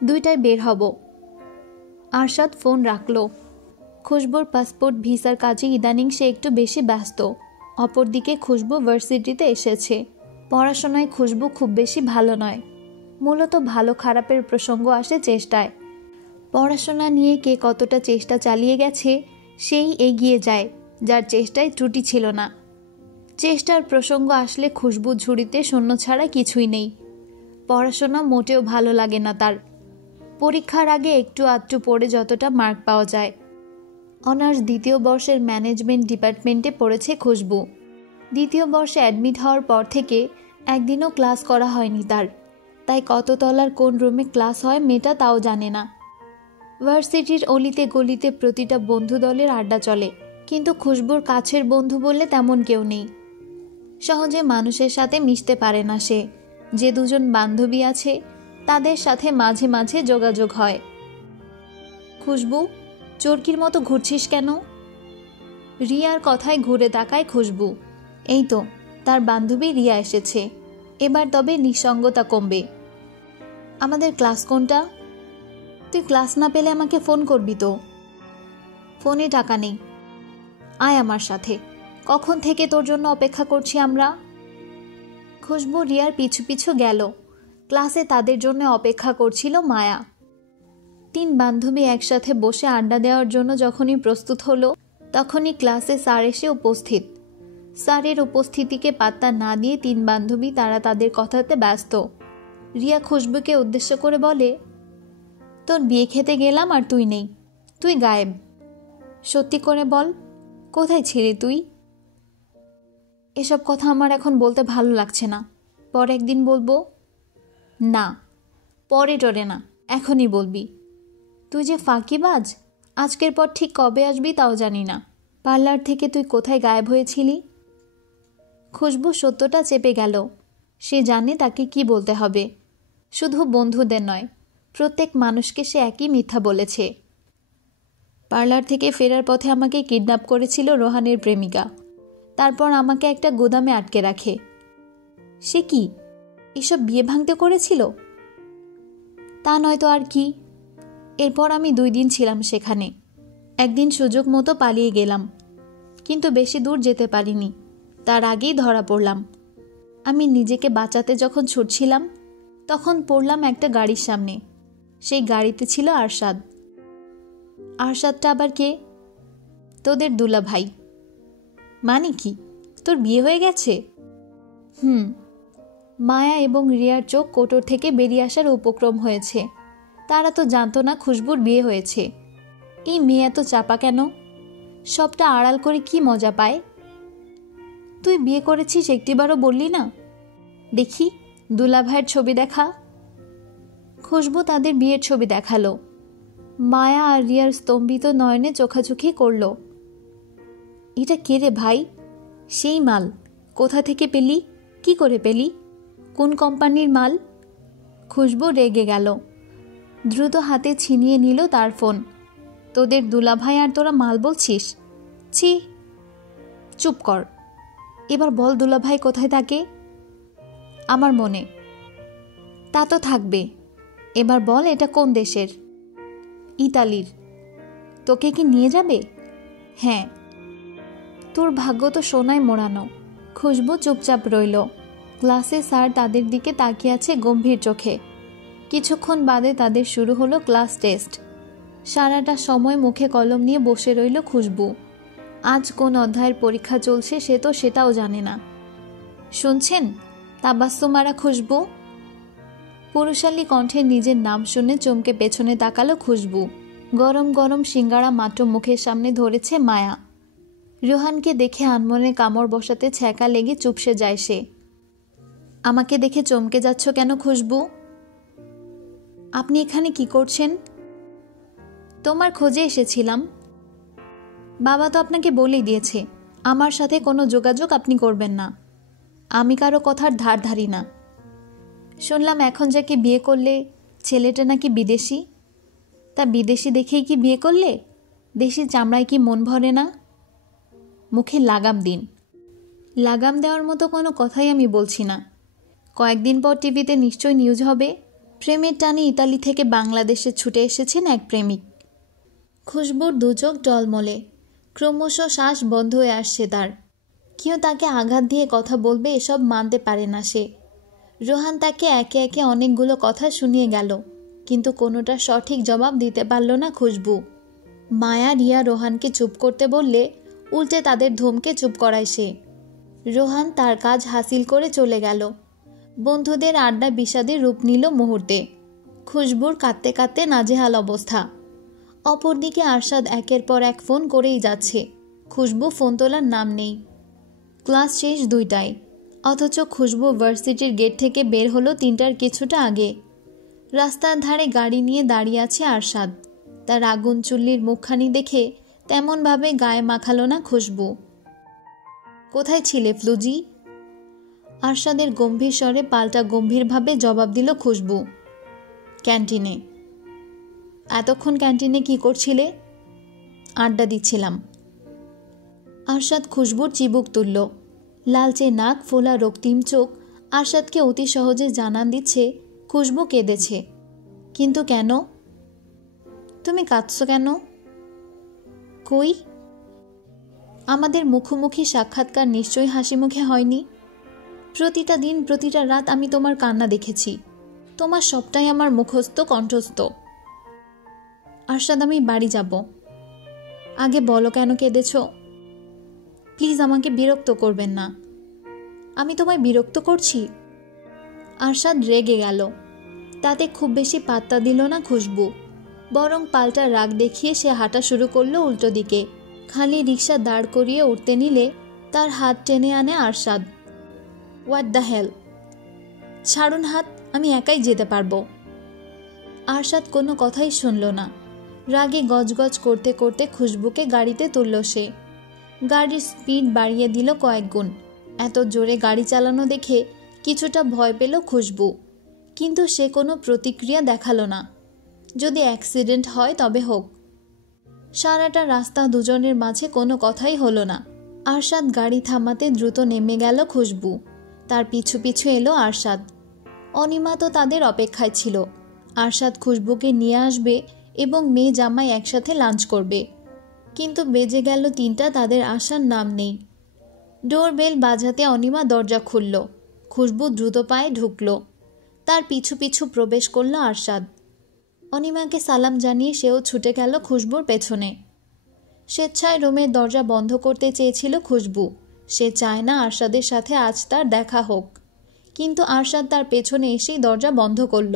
2টায় বের হব। আরশাদ ফোন রাখল। খুশবুর পাসপোর্ট ভিসার কাজে ইদানিং সে একটু বেশি ব্যস্ত। অপরদিকে খুশবু ভার্সিটিতে এসেছে। পড়াশোনায় খুশবু খুব বেশি ভালো নয়। মূলত ভালো খারাপের প্রসঙ্গ আসে চেষ্টায়। পড়াশোনা নিয়ে কে কতটা চেষ্টা চালিয়ে গেছে সেই এগিয়ে যায়, যার চেষ্টায় ত্রুটি ছিল না। চেষ্টার প্রসঙ্গ আসলে খুশবু ঝুড়িতে শূন্য ছাড়া কিছুই নেই। পড়াশোনা মোটেও ভালো লাগে না তার। পরীক্ষার আগে একটু আধটু পড়ে যতটা মার্ক পাওয়া যায়। অনার্স 2য় বর্ষের ম্যানেজমেন্ট ডিপার্টমেন্টে পড়েছে খুশবু। 2য় বর্ষে অ্যাডমিট হওয়ার পর থেকে একদিনও ক্লাস করা হয়নি তার। তাই কত তলার কোন রুমে ক্লাস হয় মেয়েটা তাও জানে না। ভার্সিটির অলিতে গলিতে প্রতিটা বন্ধু দলের আড্ডা চলে, কিন্তু খুশবুর কাছের বন্ধু বললে তেমন কেউ নেই। সহজে মানুষের সাথে মিশতে পারে না সে। যে দুজন বান্ধবী আছে তাদের সাথে মাঝে মাঝে যোগাযোগ হয়। খুশবু, চরকির মতো ঘুরছিস কেন? রিয়ার কথায় ঘুরে তাকায় খুশবু। এই তো তার বান্ধবী রিয়া এসেছে। এবার তবে নিঃসঙ্গতা কমবে। আমাদের ক্লাস কোনটা? তুই ক্লাস না পেলে আমাকে ফোন করবি তো। ফোনে টাকা নেই। আয় আমার সাথে। কখন থেকে তোর জন্য অপেক্ষা করছি আমরা। খুশবু রিয়ার পিছু পিছু গেল। ক্লাসে তাদের জন্য অপেক্ষা করছিল মায়া। 3 বান্ধবী একসাথে বসে আড্ডা দেওয়ার জন্য যখনই প্রস্তুত হলো, তখনই ক্লাসে স্যার এসে উপস্থিত। স্যারের উপস্থিতিকে পাত্তা না দিয়ে 3 বান্ধবী তারা তাদের কথাতে ব্যস্ত। রিয়া খুশবুকে উদ্দেশ্য করে বলে, তোর বিয়ে খেতে গেলাম আর তুই নেই, তুই গায়েব। সত্যি করে বল, কোথায় ছিলি তুই? এসব কথা আমার এখন বলতে ভালো লাগছে না, পরে একদিন বলবো। না, পরে টরে না, এখনই বলবি। তুই যে ফাঁকিবাজ, আজকের পর ঠিক কবে আসবি তাও জানি না। পার্লার থেকে তুই কোথায় গায়েব হয়েছিলি? খুশবু সত্যটা চেপে গেল। সে জানে তাকে কি বলতে হবে। শুধু বন্ধুদের নয়, প্রত্যেক মানুষকে সে একই মিথ্যা বলেছে। পার্লার থেকে ফেরার পথে আমাকে কিডন্যাপ করেছিল রোহানের প্রেমিকা। তারপর আমাকে একটা গোদামে আটকে রাখে। সে কি এসব বিয়ে ভাঙতে করেছিল? তা নয়তো আর কি। এরপর আমি 2 দিন ছিলাম সেখানে। একদিন সুযোগ মতো পালিয়ে গেলাম, কিন্তু বেশি দূর যেতে পারিনি। তার আগেই ধরা পড়লাম। আমি নিজেকে বাঁচাতে যখন ছুটছিলাম, তখন পড়লাম একটা গাড়ির সামনে। সেই গাড়িতে ছিল আরশাদ। আরশাদটা আবার কে? তোদের দুলা ভাই। মানে কি, তোর বিয়ে হয়ে গেছে? মায়া এবং রিয়ার চোখ কোটর থেকে বেরিয়ে আসার উপক্রম হয়েছে। তারা তো জানতো না খুশবুর বিয়ে হয়েছে। এই মেয়ে এত চাপা কেন? সবটা আড়াল করে কি মজা পায়? তুই বিয়ে করেছিস একটিবারও বললি না। দেখি দুলা ভাইয়ের ছবি দেখা। খুশবু তাদের বিয়ের ছবি দেখালো। মায়া আর রিয়ার স্তম্ভিত নয়নে চোখাচোখি করল। এটা কে রে ভাই? সেই মাল। কোথা থেকে পেলি? কি করে পেলি? কোন কোম্পানির মাল? খুশবু রেগে গেল। দ্রুত হাতে ছিনিয়ে নিল তার ফোন। তোদের দুলাভাই আর তোরা মাল বলছিস? ছি, চুপ কর। এবার বল দুলাভাই কোথায় থাকে? আমার মনে। তা তো থাকবে। এবার বল এটা কোন দেশের? ইতালির। তোকে কি নিয়ে যাবে? হ্যাঁ। তোর ভাগ্য তো সোনায় মোড়ানো। খুশবু চুপচাপ রইল। ক্লাসে স্যার তাদের দিকে তাকিয়ে আছে গম্ভীর চোখে। কিছুক্ষণ বাদে তাদের শুরু হলো ক্লাস টেস্ট। সারাটা সময় মুখে কলম নিয়ে বসে রইল খুশবু। আজ কোন অধ্যায়ের পরীক্ষা চলছে সে তো সেটাও জানে না। শুনছেন? তাবাস্সুমারা খুশবু। পুরুষালী কণ্ঠে নিজের নাম শুনে চমকে পেছনে তাকালো খুশবু। গরম গরম সিঙ্গাড়া মাত্র মুখের সামনে ধরেছে মায়া। রোহানকে দেখে আনমনে কামড় বসাতে ছ্যাঁকা লেগে চুপসে যায় সে। আমাকে দেখে চমকে যাচ্ছ কেন খুশবু? আপনি এখানে কি করছেন? তোমার খোঁজে এসেছিলাম। বাবা তো আপনাকে বলেই দিয়েছে আমার সাথে কোনো যোগাযোগ আপনি করবেন না। আমি কারো কথার ধার ধারি না। শুনলাম এখন যাকে বিয়ে করলে ছেলেটা নাকি বিদেশি। তা বিদেশি দেখেই কি বিয়ে করলে? দেশি চামড়ায় কি মন ভরে না? মুখে লাগাম দিন। লাগাম দেওয়ার মতো কোনো কথাই আমি বলছি না। কয়েকদিন পর টিভিতে নিশ্চয় নিউজ হবে, প্রেমের টানে ইতালি থেকে বাংলাদেশে ছুটে এসেছেন এক প্রেমিক। খুশবুর দুচোখ টলমলে। ক্রমশ শ্বাস বন্ধ হয়ে আসছে তার। কেউ তাকে আঘাত দিয়ে কথা বলবে এসব মানতে পারে না সে। রোহান তাকে একে একে অনেকগুলো কথা শুনিয়ে গেল, কিন্তু কোনোটা সঠিক জবাব দিতে পারল না খুশবু। মায়া রিয়া রোহানকে চুপ করতে বললে উল্টে তাদের ধমকে চুপ করায় সে। রোহান তার কাজ হাসিল করে চলে গেল। বন্ধুদের আড্ডা বিষাদের রূপ নিল মুহূর্তে। খুশবুর কাঁদতে কাঁদতে নাজেহাল অবস্থা। অপরদিকে আরশাদ একের পর এক ফোন করেই যাচ্ছে। খুশবু ফোন তোলার নাম নেই। ক্লাস শেষ 2টায়, অথচ খুশবু ভার্সিটির গেট থেকে বের হলো 3টার কিছুটা আগে। রাস্তার ধারে গাড়ি নিয়ে দাঁড়িয়ে আছে আরশাদ। তার আগুন চুল্লির মুখখানি দেখে তেমনভাবে গায়ে মাখালো না খুশবু। কোথায় ছিলে ফ্লুজি? আরশাদের গম্ভীর স্বরে পাল্টা গম্ভীরভাবে জবাব দিল খুশবু। ক্যান্টিনে। এতক্ষণ ক্যান্টিনে কি করছিলে? আড্ডা দিচ্ছিলাম। আরশাদ খুশবুর চিবুক তুলল। লালচে নাক, ফোলা রক্তিম চোখ আরশাদকে অতি সহজে জানান দিচ্ছে খুশবু কেঁদেছে। কিন্তু কেন? তুমি কাঁদছো কেন? কই? আমাদের মুখোমুখি সাক্ষাৎকার নিশ্চয়ই হাসি মুখে হয়নি। প্রতিটা দিন প্রতিটা রাত আমি তোমার কান্না দেখেছি। তোমার সবটাই আমার মুখস্থ কণ্ঠস্থ। আরশাদ, আমি বাড়ি যাব। আগে বলো কেন কেঁদেছ? প্লিজ আমাকে বিরক্ত করবেন না। আমি তোমায় বিরক্ত করছি? আরশাদ রেগে গেল। তাতে খুব বেশি পাত্তা দিল না খুশবু, বরং পাল্টা রাগ দেখিয়ে সে হাঁটা শুরু করলো উল্টো দিকে। খালি রিকশা দাঁড় করিয়ে উঠতে নিলে তার হাত টেনে আনে আরশাদ। What the hell! ছাড়ুন হাত, আমি একাই যেতে পারবো। আরশাদ কোনো কথাই শুনল না। রাগে গজগজ করতে করতে খুশবুকে গাড়িতে তুলল সে। গাড়ির স্পিড বাড়িয়ে দিল কয়েক গুণ। এত জোরে গাড়ি চালানো দেখে কিছুটা ভয় পেল খুশবু, কিন্তু সে কোনো প্রতিক্রিয়া দেখালো না। যদি অ্যাক্সিডেন্ট হয় তবে হোক। সারাটা রাস্তা দুজনের মাঝে কোনো কথাই হলো না। আরশাদ গাড়ি থামাতে দ্রুত নেমে গেল খুশবু। তার পিছু পিছু এলো আরশাদ। অনিমা তো তাদের অপেক্ষায় ছিল। আরশাদ খুশবুকে নিয়ে আসবে এবং মেয়ে জামাই একসাথে লাঞ্চ করবে। কিন্তু বেজে গেল 3টা, তাদের আসার নাম নেই। ডোরবেল বাজাতে অনিমা দরজা খুলল। খুশবু দ্রুত পায়ে ঢুকল। তার পিছু পিছু প্রবেশ করল আরশাদ। অনিমাকে সালাম জানিয়ে সেও ছুটে গেল খুশবুর পেছনে। স্বেচ্ছায় রুমের দরজা বন্ধ করতে চেয়েছিল খুশবু। সে চায় না আরশাদের সাথে আজ তার দেখা হোক, কিন্তু আরশাদ তার পেছনে এসেই দরজা বন্ধ করল।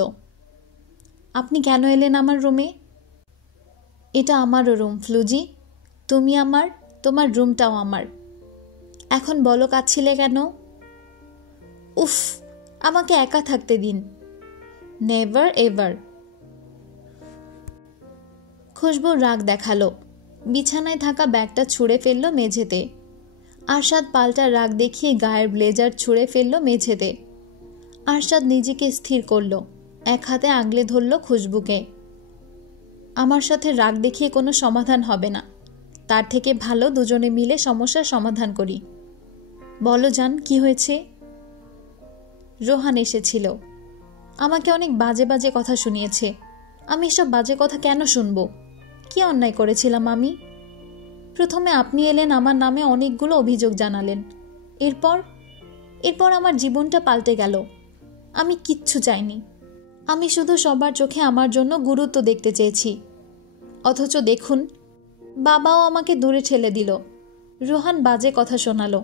আপনি কেন এলেন আমার রুমে? এটা আমারও রুম ফ্লুজি। তুমি আমার, তোমার রুমটাও আমার। এখন বলো কাঁদছিলে কেন? উফ, আমাকে একা থাকতে দিন। Never ever. খুশবুর রাগ দেখালো। বিছানায় থাকা ব্যাগটা ছুঁড়ে ফেলল মেঝেতে। আরশাদ পাল্টা রাগ দেখিয়ে গায়ের ব্লেজার ছুঁড়ে ফেলল মেঝেতে। আরশাদ নিজেকে স্থির করল। এক হাতে আগলে ধরল খুশবুকে। আমার সাথে রাগ দেখিয়ে কোনো সমাধান হবে না। তার থেকে ভালো দুজনে মিলে সমস্যার সমাধান করি। বলো জান, কি হয়েছে? রোহান এসেছিল, আমাকে অনেক বাজে বাজে কথা শুনিয়েছে। আমি এসব বাজে কথা কেন শুনব? কি অন্যায় করেছিলাম আমি? প্রথমে আপনি এলেন, আমার নামে অনেকগুলো অভিযোগ জানালেন। এরপর আমার জীবনটা পাল্টে গেল। আমি কিচ্ছু চাইনি। আমি শুধু সবার চোখে আমার জন্য গুরুত্ব দেখতে চেয়েছি। অথচ দেখুন, বাবাও আমাকে দূরে ঠেলে দিল। রোহান বাজে কথা শোনালো।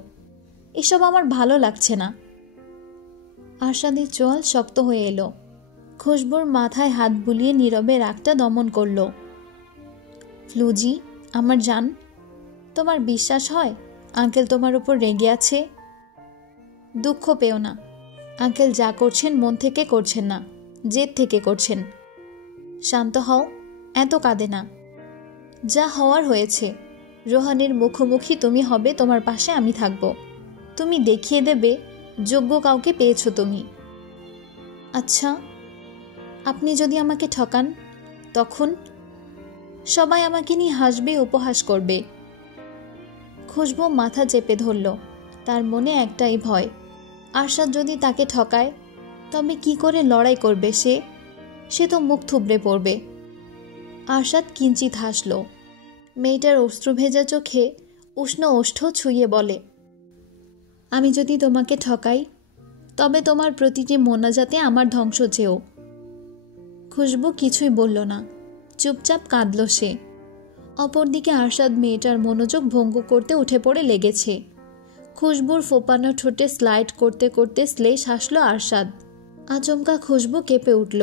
এসব আমার ভালো লাগছে না। আরশাদের চোয়াল শক্ত হয়ে এলো। খুশবুর মাথায় হাত বুলিয়ে নীরবে রাগটা দমন করল। ফ্লুজি, আমার জান, তোমার বিশ্বাস হয় আঙ্কেল তোমার উপর রেগে আছে? দুঃখ পেও না। আঙ্কেল যা করছেন মন থেকে করছেন না, জেদ থেকে করছেন। শান্ত হও, এত কাঁদে না। যা হওয়ার হয়েছে। রোহানের মুখোমুখি তুমি হবে, তোমার পাশে আমি থাকব। তুমি দেখিয়ে দেবে যোগ্য কাউকে পেয়েছো তুমি। আচ্ছা, আপনি যদি আমাকে ঠকান, তখন সবাই আমাকে নিয়ে হাসবে, উপহাস করবে। খুশবু মাথা চেপে ধরল। তার মনে একটাই ভয়, আরশাদ যদি তাকে ঠকায় তবে কি করে লড়াই করবে সে তো মুখ থুবড়ে পড়বে। আরশাদ কিঞ্চিত হাসল। মেয়েটার অশ্রুভেজা চোখে উষ্ণ ওষ্ঠ ছুঁয়ে বলে, আমি যদি তোমাকে ঠকাই তবে তোমার প্রতিটি মোনাজাতে আমার ধ্বংস চেয়েও। খুশবু কিছুই বলল না, চুপচাপ কাঁদল সে। অপরদিকে আরশাদ মেয়েটার মনোযোগ ভঙ্গ করতে উঠে পড়ে লেগেছে। খুশবুর ফোপানো ঠোঁটে স্লাইড করতে করতে শ্লেষ হাসল আরশাদ। আচমকা খুশবু কেঁপে উঠল।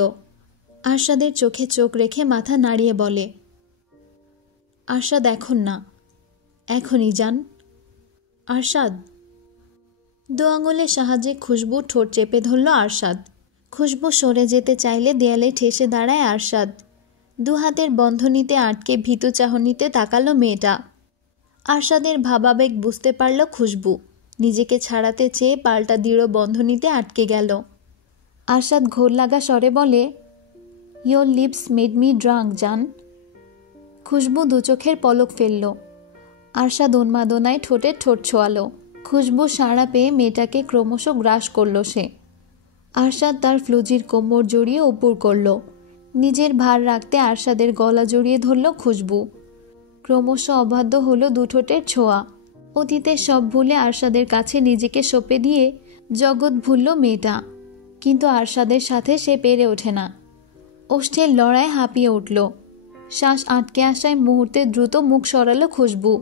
আরশাদের চোখে চোখ রেখে মাথা নাড়িয়ে বলে, আরশাদ এখন না, এখনই যান। আরশাদ। দু আঙুলের সাহায্যে খুশবু ঠোঁট চেপে ধরল আরশাদ। খুশবু সরে যেতে চাইলে দেয়ালে ঠেসে দাঁড়ায় আরশাদ। দু হাতের বন্ধনীতে আটকে ভীতু চাহনিতে তাকালো মেয়েটা। আরশাদের ভাবাবেগ বুঝতে পারল খুশবু। নিজেকে ছাড়াতে চেয়ে পাল্টা দৃঢ় বন্ধনীতে আটকে গেল। আরশাদ ঘোর লাগা স্বরে বলে, your lips made me drunk জান। খুশবু দু চোখের পলক ফেলল। আরশাদ উন্মাদনায় ঠোঁটে ঠোঁট ছোঁয়ালো। খুশবু সাড়া পেয়ে মেয়েটাকে ক্রমশ গ্রাস করল সে। আরশাদ তার ফ্লুজির কোমর জড়িয়ে উপর করল। নিজের ভার রাখতে আরশাদের গলা জড়িয়ে ধরল খুশবু। ক্রমশ অবাধ্য হলো দু ঠোঁটের ছোঁয়া। অতীতের সব ভুলে আরশাদের কাছে নিজেকে সঁপে দিয়ে জগৎ ভুলল মেয়েটা। কিন্তু আরশাদের সাথে সে পেরে ওঠে না। ওষ্ঠের লড়াই হাঁপিয়ে উঠল। শ্বাস আটকে আসায় মুহূর্তে দ্রুত মুখ সরালো খুশবু।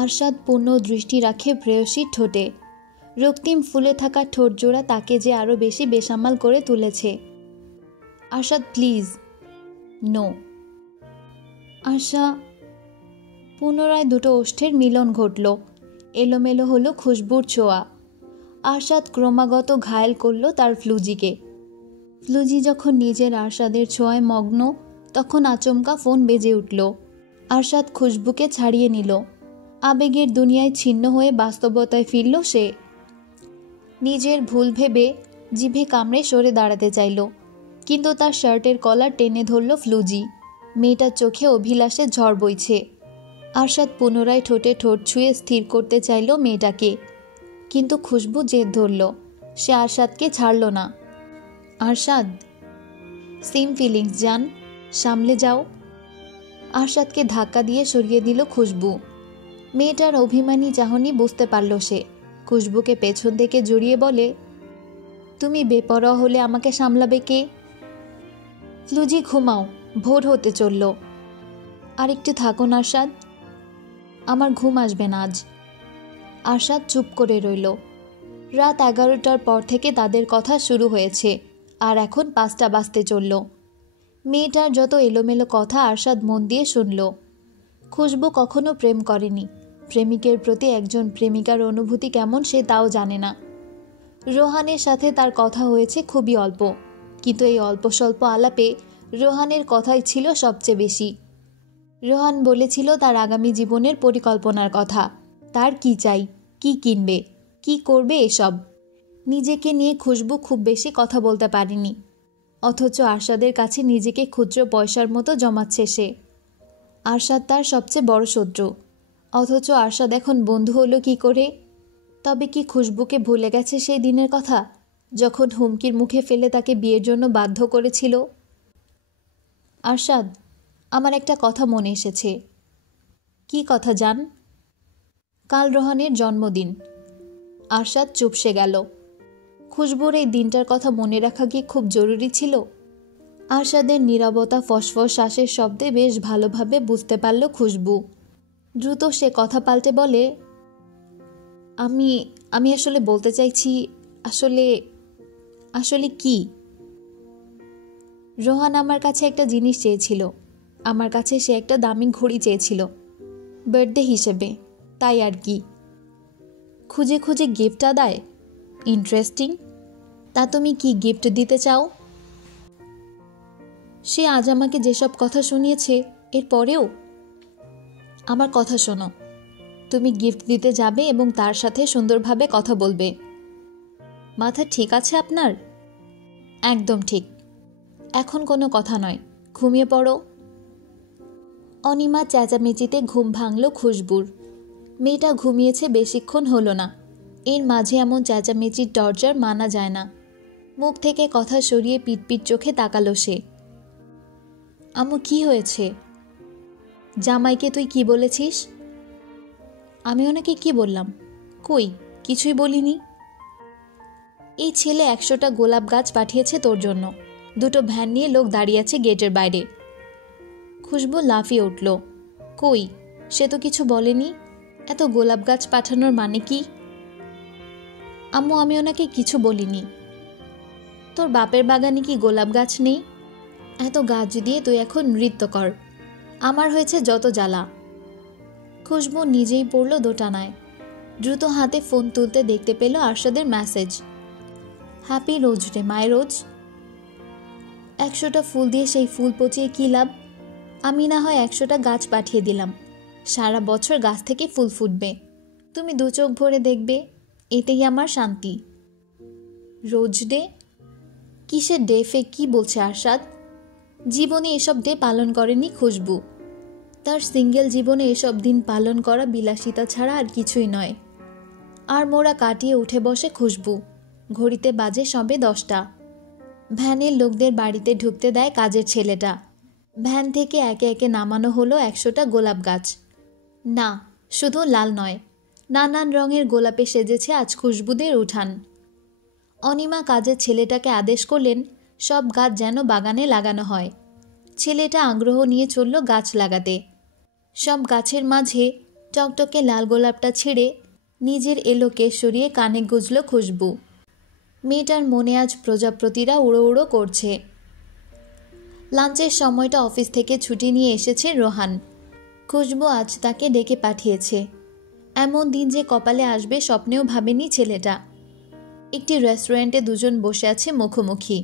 আরশাদ পূর্ণ দৃষ্টি রাখে প্রেয়সীর ঠোঁটে। রক্তিম ফুলে থাকা ঠোঁট জোড়া তাকে যে আরো বেশি বেসামাল করে তুলেছে। আরশাদ প্লিজ। নো। আরশা। পুনরায় দুটো ওষ্ঠের মিলন ঘটল। এলোমেলো হলো খুশবুর ছোঁয়া। আরশাদ ক্রমাগত ঘায়েল করল তার ফ্লুজিকে। ফ্লুজি যখন নিজের আরশাদের ছোঁয়ায় মগ্ন, তখন আচমকা ফোন বেজে উঠল। আরশাদ খুশবুকে ছাড়িয়ে নিল। আবেগের দুনিয়ায় ছিন্ন হয়ে বাস্তবতায় ফিরল সে। নিজের ভুল ভেবে জিভে কামড়ে সরে দাঁড়াতে চাইল, কিন্তু তার শার্টের কলার টেনে ধরল ফ্লুজি। মেয়েটার চোখে অভিলাষে ঝড় বইছে। আরশাদ পুনরায় ঠোঁটে ঠোঁট ছুঁয়ে স্থির করতে চাইল মেয়েটাকে, কিন্তু খুশবু জেদ ধরল। সে আরশাদকে ছাড়ল না। আরশাদ। সেম ফিলিংস জান, সামলে যাও। আরশাদকে ধাক্কা দিয়ে সরিয়ে দিল খুশবু। মেয়েটার অভিমানী চাহনি বুঝতে পারল সে। খুশবুকে পেছন থেকে জড়িয়ে বলে, তুমি বেপরোয়া হলে আমাকে সামলাবে কে? ফ্লুজি ঘুমাও, ভোর হতে চলল। আর একটু থাকুন আরশাদ, আমার ঘুম আসবে না আজ। আরশাদ চুপ করে রইল। রাত 11টার পর থেকে তাদের কথা শুরু হয়েছে, আর এখন 5টা বাজতে চলল। মেয়েটার যত এলোমেলো কথা আরশাদ মন দিয়ে শুনল। খুশবু কখনো প্রেম করেনি। প্রেমিকের প্রতি একজন প্রেমিকার অনুভূতি কেমন সে তাও জানে না। রোহানের সাথে তার কথা হয়েছে খুবই অল্প, কিন্তু এই অল্প স্বল্প আলাপে রোহানের কথাই ছিল সবচেয়ে বেশি। রোহান বলেছিল তার আগামী জীবনের পরিকল্পনার কথা, তার কি চাই, কি কিনবে, কি করবে, এসব। নিজেকে নিয়ে খুশবু খুব বেশি কথা বলতে পারেনি। অথচ আরশাদের কাছে নিজেকে খুচরো পয়সার মতো জমাচ্ছে সে। আরশাদ তার সবচেয়ে বড় শত্রু, অথচ আরশাদ এখন বন্ধু হলো কি করে? তবে কি খুশবুকে ভুলে গেছে সেই দিনের কথা, যখন হুমকির মুখে ফেলে তাকে বিয়ের জন্য বাধ্য করেছিল? আরশাদ, আমার একটা কথা মনে এসেছে। কি কথা জান? কাল রোহানের জন্মদিন। আরশাদ চুপসে গেল। খুশবুর এই দিনটার কথা মনে রাখা কি খুব জরুরি ছিল? আরশাদের নীরবতা ফসফস শ্বাসের শব্দে বেশ ভালোভাবে বুঝতে পারল খুশবু। দ্রুত সে কথা পাল্টে বলে, আমি আমি আসলে বলতে চাইছি, আসলে আসলে কি? রোহান আমার কাছে একটা জিনিস চেয়েছিল। আমার কাছে সে একটা দামি ঘড়ি চেয়েছিল বার্থডে হিসেবে, তাই আর কি। খুঁজে খুঁজে গিফট আদায়? ইন্টারেস্টিং। তা তুমি কি গিফট দিতে চাও? সে আজ আমাকে যেসব কথা শুনিয়েছে, এর পরেও? আমার কথা শোনো, তুমি গিফট দিতে যাবে এবং তার সাথে সুন্দরভাবে কথা বলবে। মাথা ঠিক আছে আপনার? একদম ঠিক। এখন কোনো কথা নয়, ঘুমিয়ে পড়ো। অনিমা চেঁচামেচিতে ঘুম ভাঙল খুশবুর। মেয়েটা ঘুমিয়েছে বেশিক্ষণ হলো না, এর মাঝে এমন চেঁচামেচির টর্চার মানা যায় না। মুখ থেকে কথা সরিয়ে পিটপিট চোখে তাকালো সে। আম্মু, কি হয়েছে? জামাইকে তুই কি বলেছিস? আমি ওনাকে কি বললাম? কই, কিছুই বলিনি। এই ছেলে 100টা গোলাপ গাছ পাঠিয়েছে তোর জন্য। 2টো ভ্যান নিয়ে লোক দাঁড়িয়ে আছে গেটের বাইরে। খুশবু লাফিয়ে উঠল। কই, সে তো কিছু বলেনি। এত গোলাপ গাছ পাঠানোর মানে কি? আম্মু, আমি ওনাকে কিছু বলিনি। তোর বাপের বাগানে কি গোলাপ গাছ নেই? এত গাছ দিয়ে তুই এখন নৃত্য কর। আমার হয়েছে যত জ্বালা। খুশবু নিজেই পড়ল দোটানায়। দ্রুত হাতে ফোন তুলতে দেখতে পেল আরশাদের message. Happy rose day my rose. 100টা ফুল দিয়ে সেই ফুল পচিয়ে কী লাভ? আমি না হয় 100টা গাছ পাঠিয়ে দিলাম, সারা বছর গাছ থেকে ফুল ফুটবে, তুমি 2 চোখ ভরে দেখবে, এতেই আমার শান্তি। Rose day? কিসের ডে ফে কি বলছে আরশাদ? জীবনে এসব ডে পালন করেনি খুশবু। তার সিঙ্গেল জীবনে এসব দিন পালন করা বিলাসিতা ছাড়া আর কিছুই নয়। আর মোড়া কাটিয়ে উঠে বসে খুশবু। ঘড়িতে বাজে সবে 10টা। ভ্যানের লোকদের বাড়িতে ঢুকতে দেয় কাজের ছেলেটা। ভ্যান থেকে একে একে নামানো হলো 100টা গোলাপ গাছ। না, শুধু লাল নয়, নানান রঙের গোলাপে সেজেছে আজ খুশবুদের উঠান। অনিমা কাজের ছেলেটাকে আদেশ করলেন সব গাছ যেন বাগানে লাগানো হয়। ছেলেটা আগ্রহ নিয়ে চলল গাছ লাগাতে। সব গাছের মাঝে টকটকে লাল গোলাপটা ছেড়ে নিজের এলো কেশ সরিয়ে কানে গুজল খুশবু। মেয়েটার মনে আজ প্রজাপতিরা উড়ো উড়ো করছে। লাঞ্চের সময়টা অফিস থেকে ছুটি নিয়ে এসেছে রোহান। খুশবু আজ তাকে ডেকে পাঠিয়েছে। এমন দিন যে কপালে আসবে স্বপ্নেও ভাবেনি ছেলেটা। একটি রেস্টুরেন্টে দুজন বসে আছে মুখোমুখি।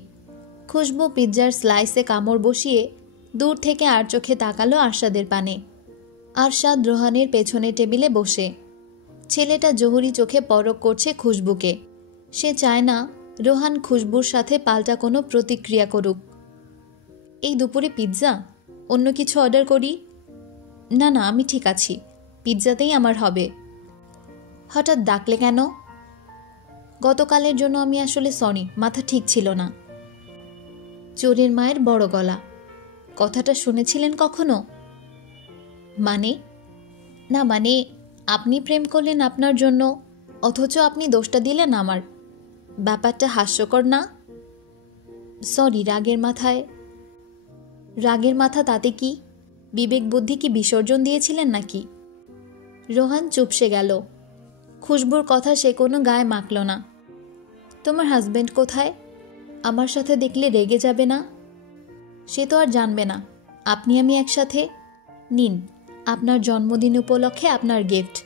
খুশবু পিৎজার স্লাইসে কামড় বসিয়ে দূর থেকে আর চোখে তাকালো আরশাদের পানে। আরশাদ রোহানের পেছনে টেবিলে বসে। ছেলেটা জহুরি চোখে পরখ করছে খুশবুকে। সে চায় না রোহান খুশবুর সাথে পাল্টা কোনো প্রতিক্রিয়া করুক। এই দুপুরে পিৎজা? অন্য কিছু অর্ডার করি? না না, আমি ঠিক আছি, পিৎজাতেই আমার হবে। হঠাৎ ডাকলে কেন? গতকালের জন্য আমি আসলে সরি, মাথা ঠিক ছিল না। চোরের মায়ের বড় গলা, কথাটা শুনেছিলেন কখনো? মানে? না মানে, আপনি প্রেম করলেন আপনার জন্য, অথচ আপনি দোষটা দিলেন আমার। ব্যাপারটা হাস্যকর না? সরি, রাগের মাথা তাতে কি? বিবেক বুদ্ধি কি বিসর্জন দিয়েছিলেন নাকি? রোহান চুপসে গেল। খুশবুর কথা সে কোনো গায়ে মাখল না। তোমার হাজবেন্ড কোথায়? আমার সাথে দেখলে রেগে যাবে না? সে তো আর জানবে না আপনি আমি একসাথে। নিন, আপনার জন্মদিন উপলক্ষে আপনার গিফট।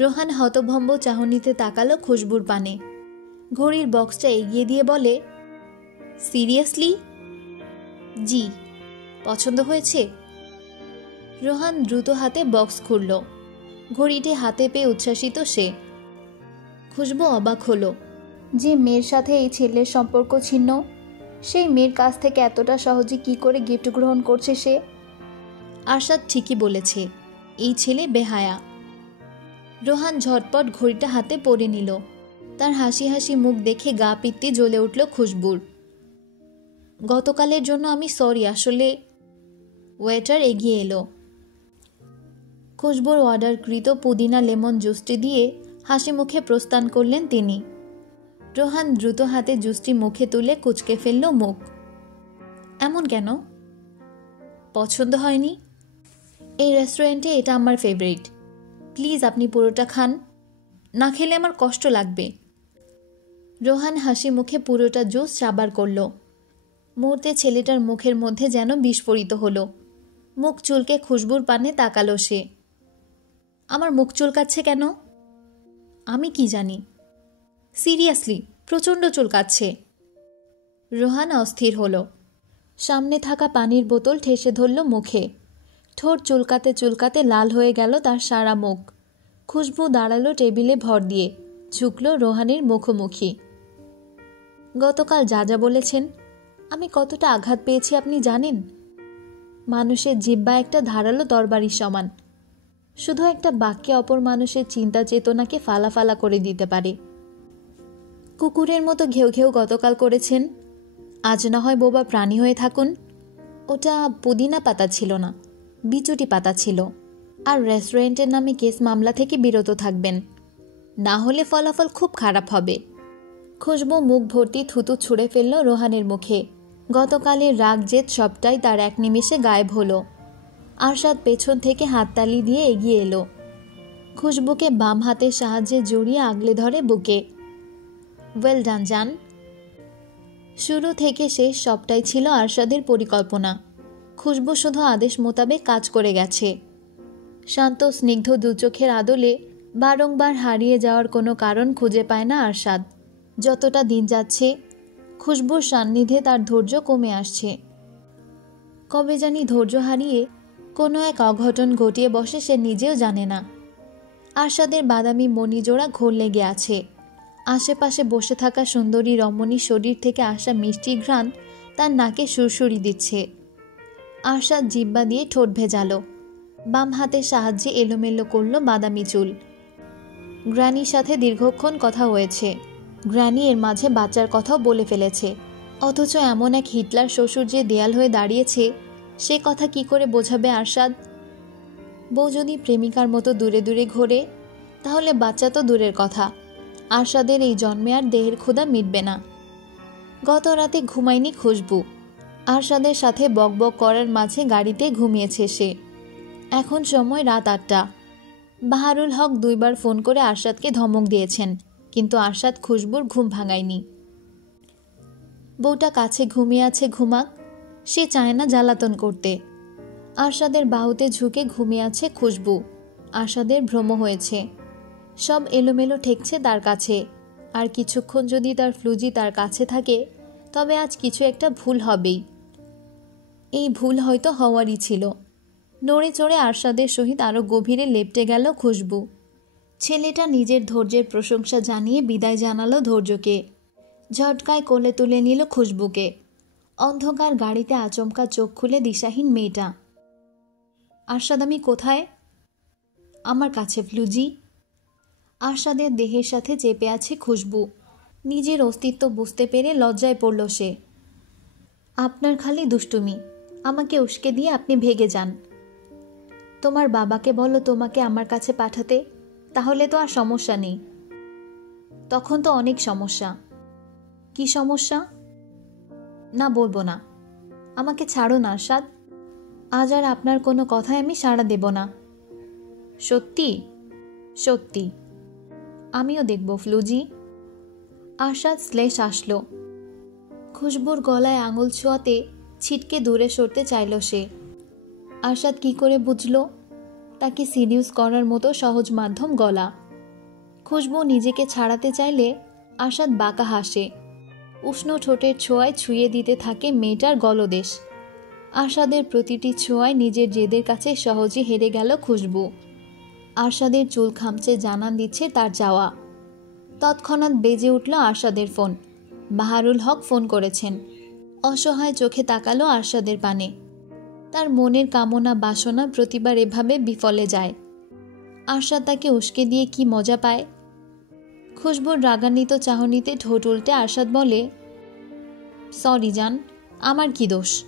রোহান হতভম্ব চাহনিতে তাকালো খুশবুর পানে। ঘড়ির বক্সটা এগিয়ে দিয়ে বলে, সিরিয়াসলি? জি। পছন্দ হয়েছে? রোহান দ্রুত হাতে বক্স খুলল। ঘড়িটি হাতে পেয়ে উচ্ছ্বাসিত সে। খুশবু অবাক হলো। যে মেয়ের সাথে এই ছেলের সম্পর্ক ছিন্ন, সেই মেয়ের কাছ থেকে এতটা সহজে কি করে গিফট গ্রহণ করছে সে? আরশাদ ঠিকই বলেছে, এই ছেলে বেহায়া। রোহান ঝটপট ঘড়িটা হাতে পরে নিল। তার হাসি হাসি মুখ দেখে গা পিত্তি জ্বলে উঠল খুশবুর। গতকালের জন্য আমি সরি, আসলে। ওয়েটার এগিয়ে এলো। খুশবুর অর্ডারকৃত পুদিনা লেমন জুসটি দিয়ে হাসি মুখে প্রস্থান করলেন তিনি। রোহান দ্রুত হাতে জুসটি মুখে তুলে কুঁচকে ফেলল মুখ। এমন কেন? পছন্দ হয়নি? এই রেস্টুরেন্টে এটা আমার ফেভারিট। প্লিজ আপনি পুরোটা খান, না খেলে আমার কষ্ট লাগবে। রোহান হাসি মুখে পুরোটা জুস চাবার করল। মুহূর্তে ছেলেটার মুখের মধ্যে যেন বিস্ফোরিত হলো। মুখ চুলকে খুশবুর পানে তাকালো সে। আমার মুখ চুলকাচ্ছে কেন? আমি কি জানি। সিরিয়াসলি প্রচণ্ড চুলকাচ্ছে। রোহান অস্থির হলো। সামনে থাকা পানির বোতল ঠেসে ধরল মুখে। ঠোঁট চুলকাতে চুলকাতে লাল হয়ে গেল তার সারা মুখ। খুশবু দাঁড়ালো টেবিলে ভর দিয়ে, ঝুঁকল রোহানের মুখোমুখি। গতকাল যা যা বলেছেন, আমি কতটা আঘাত পেয়েছি আপনি জানেন? মানুষের জিহ্বা একটা ধারালো তরবারির সমান। শুধু একটা বাক্যে অপর মানুষের চিন্তা চেতনাকে ফালাফালা করে দিতে পারে। কুকুরের মতো ঘেউ ঘেউ গতকাল করেছেন, আজ না হয় বোবা প্রাণী হয়ে থাকুন। ওটা পুদিনা পাতা ছিল না, বিচুটি পাতা ছিল। আর রেস্টুরেন্টের নামে কেস মামলা থেকে বিরত থাকবেন, না হলে ফলাফল খুব খারাপ হবে। খুশবু মুখ ভর্তি থুতু ছুঁড়ে ফেলল রোহানের মুখে। গতকালের রাগ জেদ সবটাই তার এক নিমেষে গায়েব হলো। আরশাদ পেছন থেকে হাততালি দিয়ে এগিয়ে এলো। খুশবুকে বাম হাতের সাহায্যে জড়িয়ে আগলে ধরে বুকে। ওয়েল ডান জান। শুরু থেকে শেষ সবটাই ছিল আরশাদের পরিকল্পনা। খুশবু শুধু আদেশ মোতাবেক কাজ করে গেছে। শান্ত স্নিগ্ধ দুচোখের আদলে বারংবার হারিয়ে যাওয়ার কোনো কারণ খুঁজে পায় না আরশাদ। যতটা দিন যাচ্ছে খুশবুর সান্নিধ্যে তার ধৈর্য কমে আসছে। কবে জানি ধৈর্য হারিয়ে কোনো এক অঘটন ঘটিয়ে বসে সে নিজেও জানে না। আরশাদের বাদামি মণিজোড়া ঘোর লেগে আছে। আশেপাশে বসে থাকা সুন্দরী রমণীর শরীর থেকে আসা মিষ্টি ঘ্রাণ তার নাকে সুরসুরি দিচ্ছে। আরশাদ জিহ্বা দিয়ে ঠোঁট ভেজালো। বাম হাতের সাহায্যে এলোমেলো করল বাদামি চুল। গ্র্যানির সাথে দীর্ঘক্ষণ কথা হয়েছে। গ্র্যানি এর মাঝে বাচ্চার কথাও বলে ফেলেছে। অথচ এমন এক হিটলার শ্বশুর যে দেয়াল হয়ে দাঁড়িয়েছে, সে কথা কি করে বোঝাবে আরশাদ? বউ যদি প্রেমিকার মতো দূরে দূরে ঘোরে, তাহলে বাচ্চা তো দূরের কথা, আরশাদের এই জন্মে আর দেহের ক্ষুধা মিটবে না। গত রাতে ঘুমায়নি খুশবু। আরশাদের সাথে বকবক করার মাঝে গাড়িতে ঘুমিয়েছে সে। এখন সময় রাত 8টা। বাহারুল হক 2বার ফোন করে আরশাদকে ধমক দিয়েছেন, কিন্তু আরশাদ খুশবুর ঘুম ভাঙায়নি। বউটা কাছে ঘুমিয়ে আছে, ঘুমাক, সে চায় না জ্বালাতন করতে। আরশাদের বাহুতে ঝুঁকে ঘুমিয়ে আছে খুশবু। আরশাদের ভ্রম হয়েছে, সব এলোমেলো ঠেকছে তার কাছে। আর কিছুক্ষণ যদি তার ফ্লুজি তার কাছে থাকে, তবে আজ কিছু একটা ভুল হবেই। এই ভুল হয়তো হওয়ারই ছিল। নড়ে চড়ে আরশাদের সহিত আরও গভীরে লেপ্টে গেল খুশবু। ছেলেটা নিজের ধৈর্যের প্রশংসা জানিয়ে বিদায় জানালো ধৈর্যকে। ঝটকায় কোলে তুলে নিল খুশবুকে। অন্ধকার গাড়িতে আচমকা চোখ খুলে দিশাহীন মেয়েটা। আরশাদ, আমি কোথায়? আমার কাছে ফ্লুজি। আরশাদের দেহের সাথে চেপে আছে খুশবু। নিজের অস্তিত্ব বুঝতে পেরে লজ্জায় পড়ল সে। আপনার খালি দুষ্টুমি, আমাকে উস্কে দিয়ে আপনি ভেগে যান। তোমার বাবাকে বলো তোমাকে আমার কাছে পাঠাতে, তাহলে তো আর সমস্যা নেই। তখন তো অনেক সমস্যা। কি সমস্যা? না, বলবো না। আমাকে ছাড়ো না আরশাদ, আজ আর আপনার কোনো কথায় আমি সাড়া দেব না। সত্যি? সত্যি। আমিও দেখব ফ্লুজি। আরশাদ শ্লেষ আসলো। খুশবুর গলায় আঙুল ছোঁয়াতে ছিটকে দূরে সরতে চাইল সে। আরশাদ কি করে বুঝল তাকে সিডিউস করার মতো সহজ মাধ্যম গলা? খুশবু নিজেকে ছাড়াতে চাইলে আরশাদ বাঁকা হাসে। উষ্ণ ঠোঁটের ছোঁয়ায় ছুঁয়ে দিতে থাকে মেয়েটার গলদেশ। আরশাদের প্রতিটি ছোঁয়ায় নিজের জেদের কাছে সহজে হেরে গেল খুশবু। আরশাদের চুল খামচে জানান দিচ্ছে তার চাওয়া। তৎক্ষণাৎ বেজে উঠল আরশাদের ফোন। বাহারুল হক ফোন করেছেন। অসহায় চোখে তাকালো আরশাদের পানে। তার মনের কামনা বাসনা প্রতিবার এভাবে বিফলে যায়। আরশাদ তাকে উস্কে দিয়ে কি মজা পায়। খুশবুর রাগান্বিত চাহনিতে ঠোঁট উল্টে আরশাদ বলে, সরি জান, আমার কি দোষ?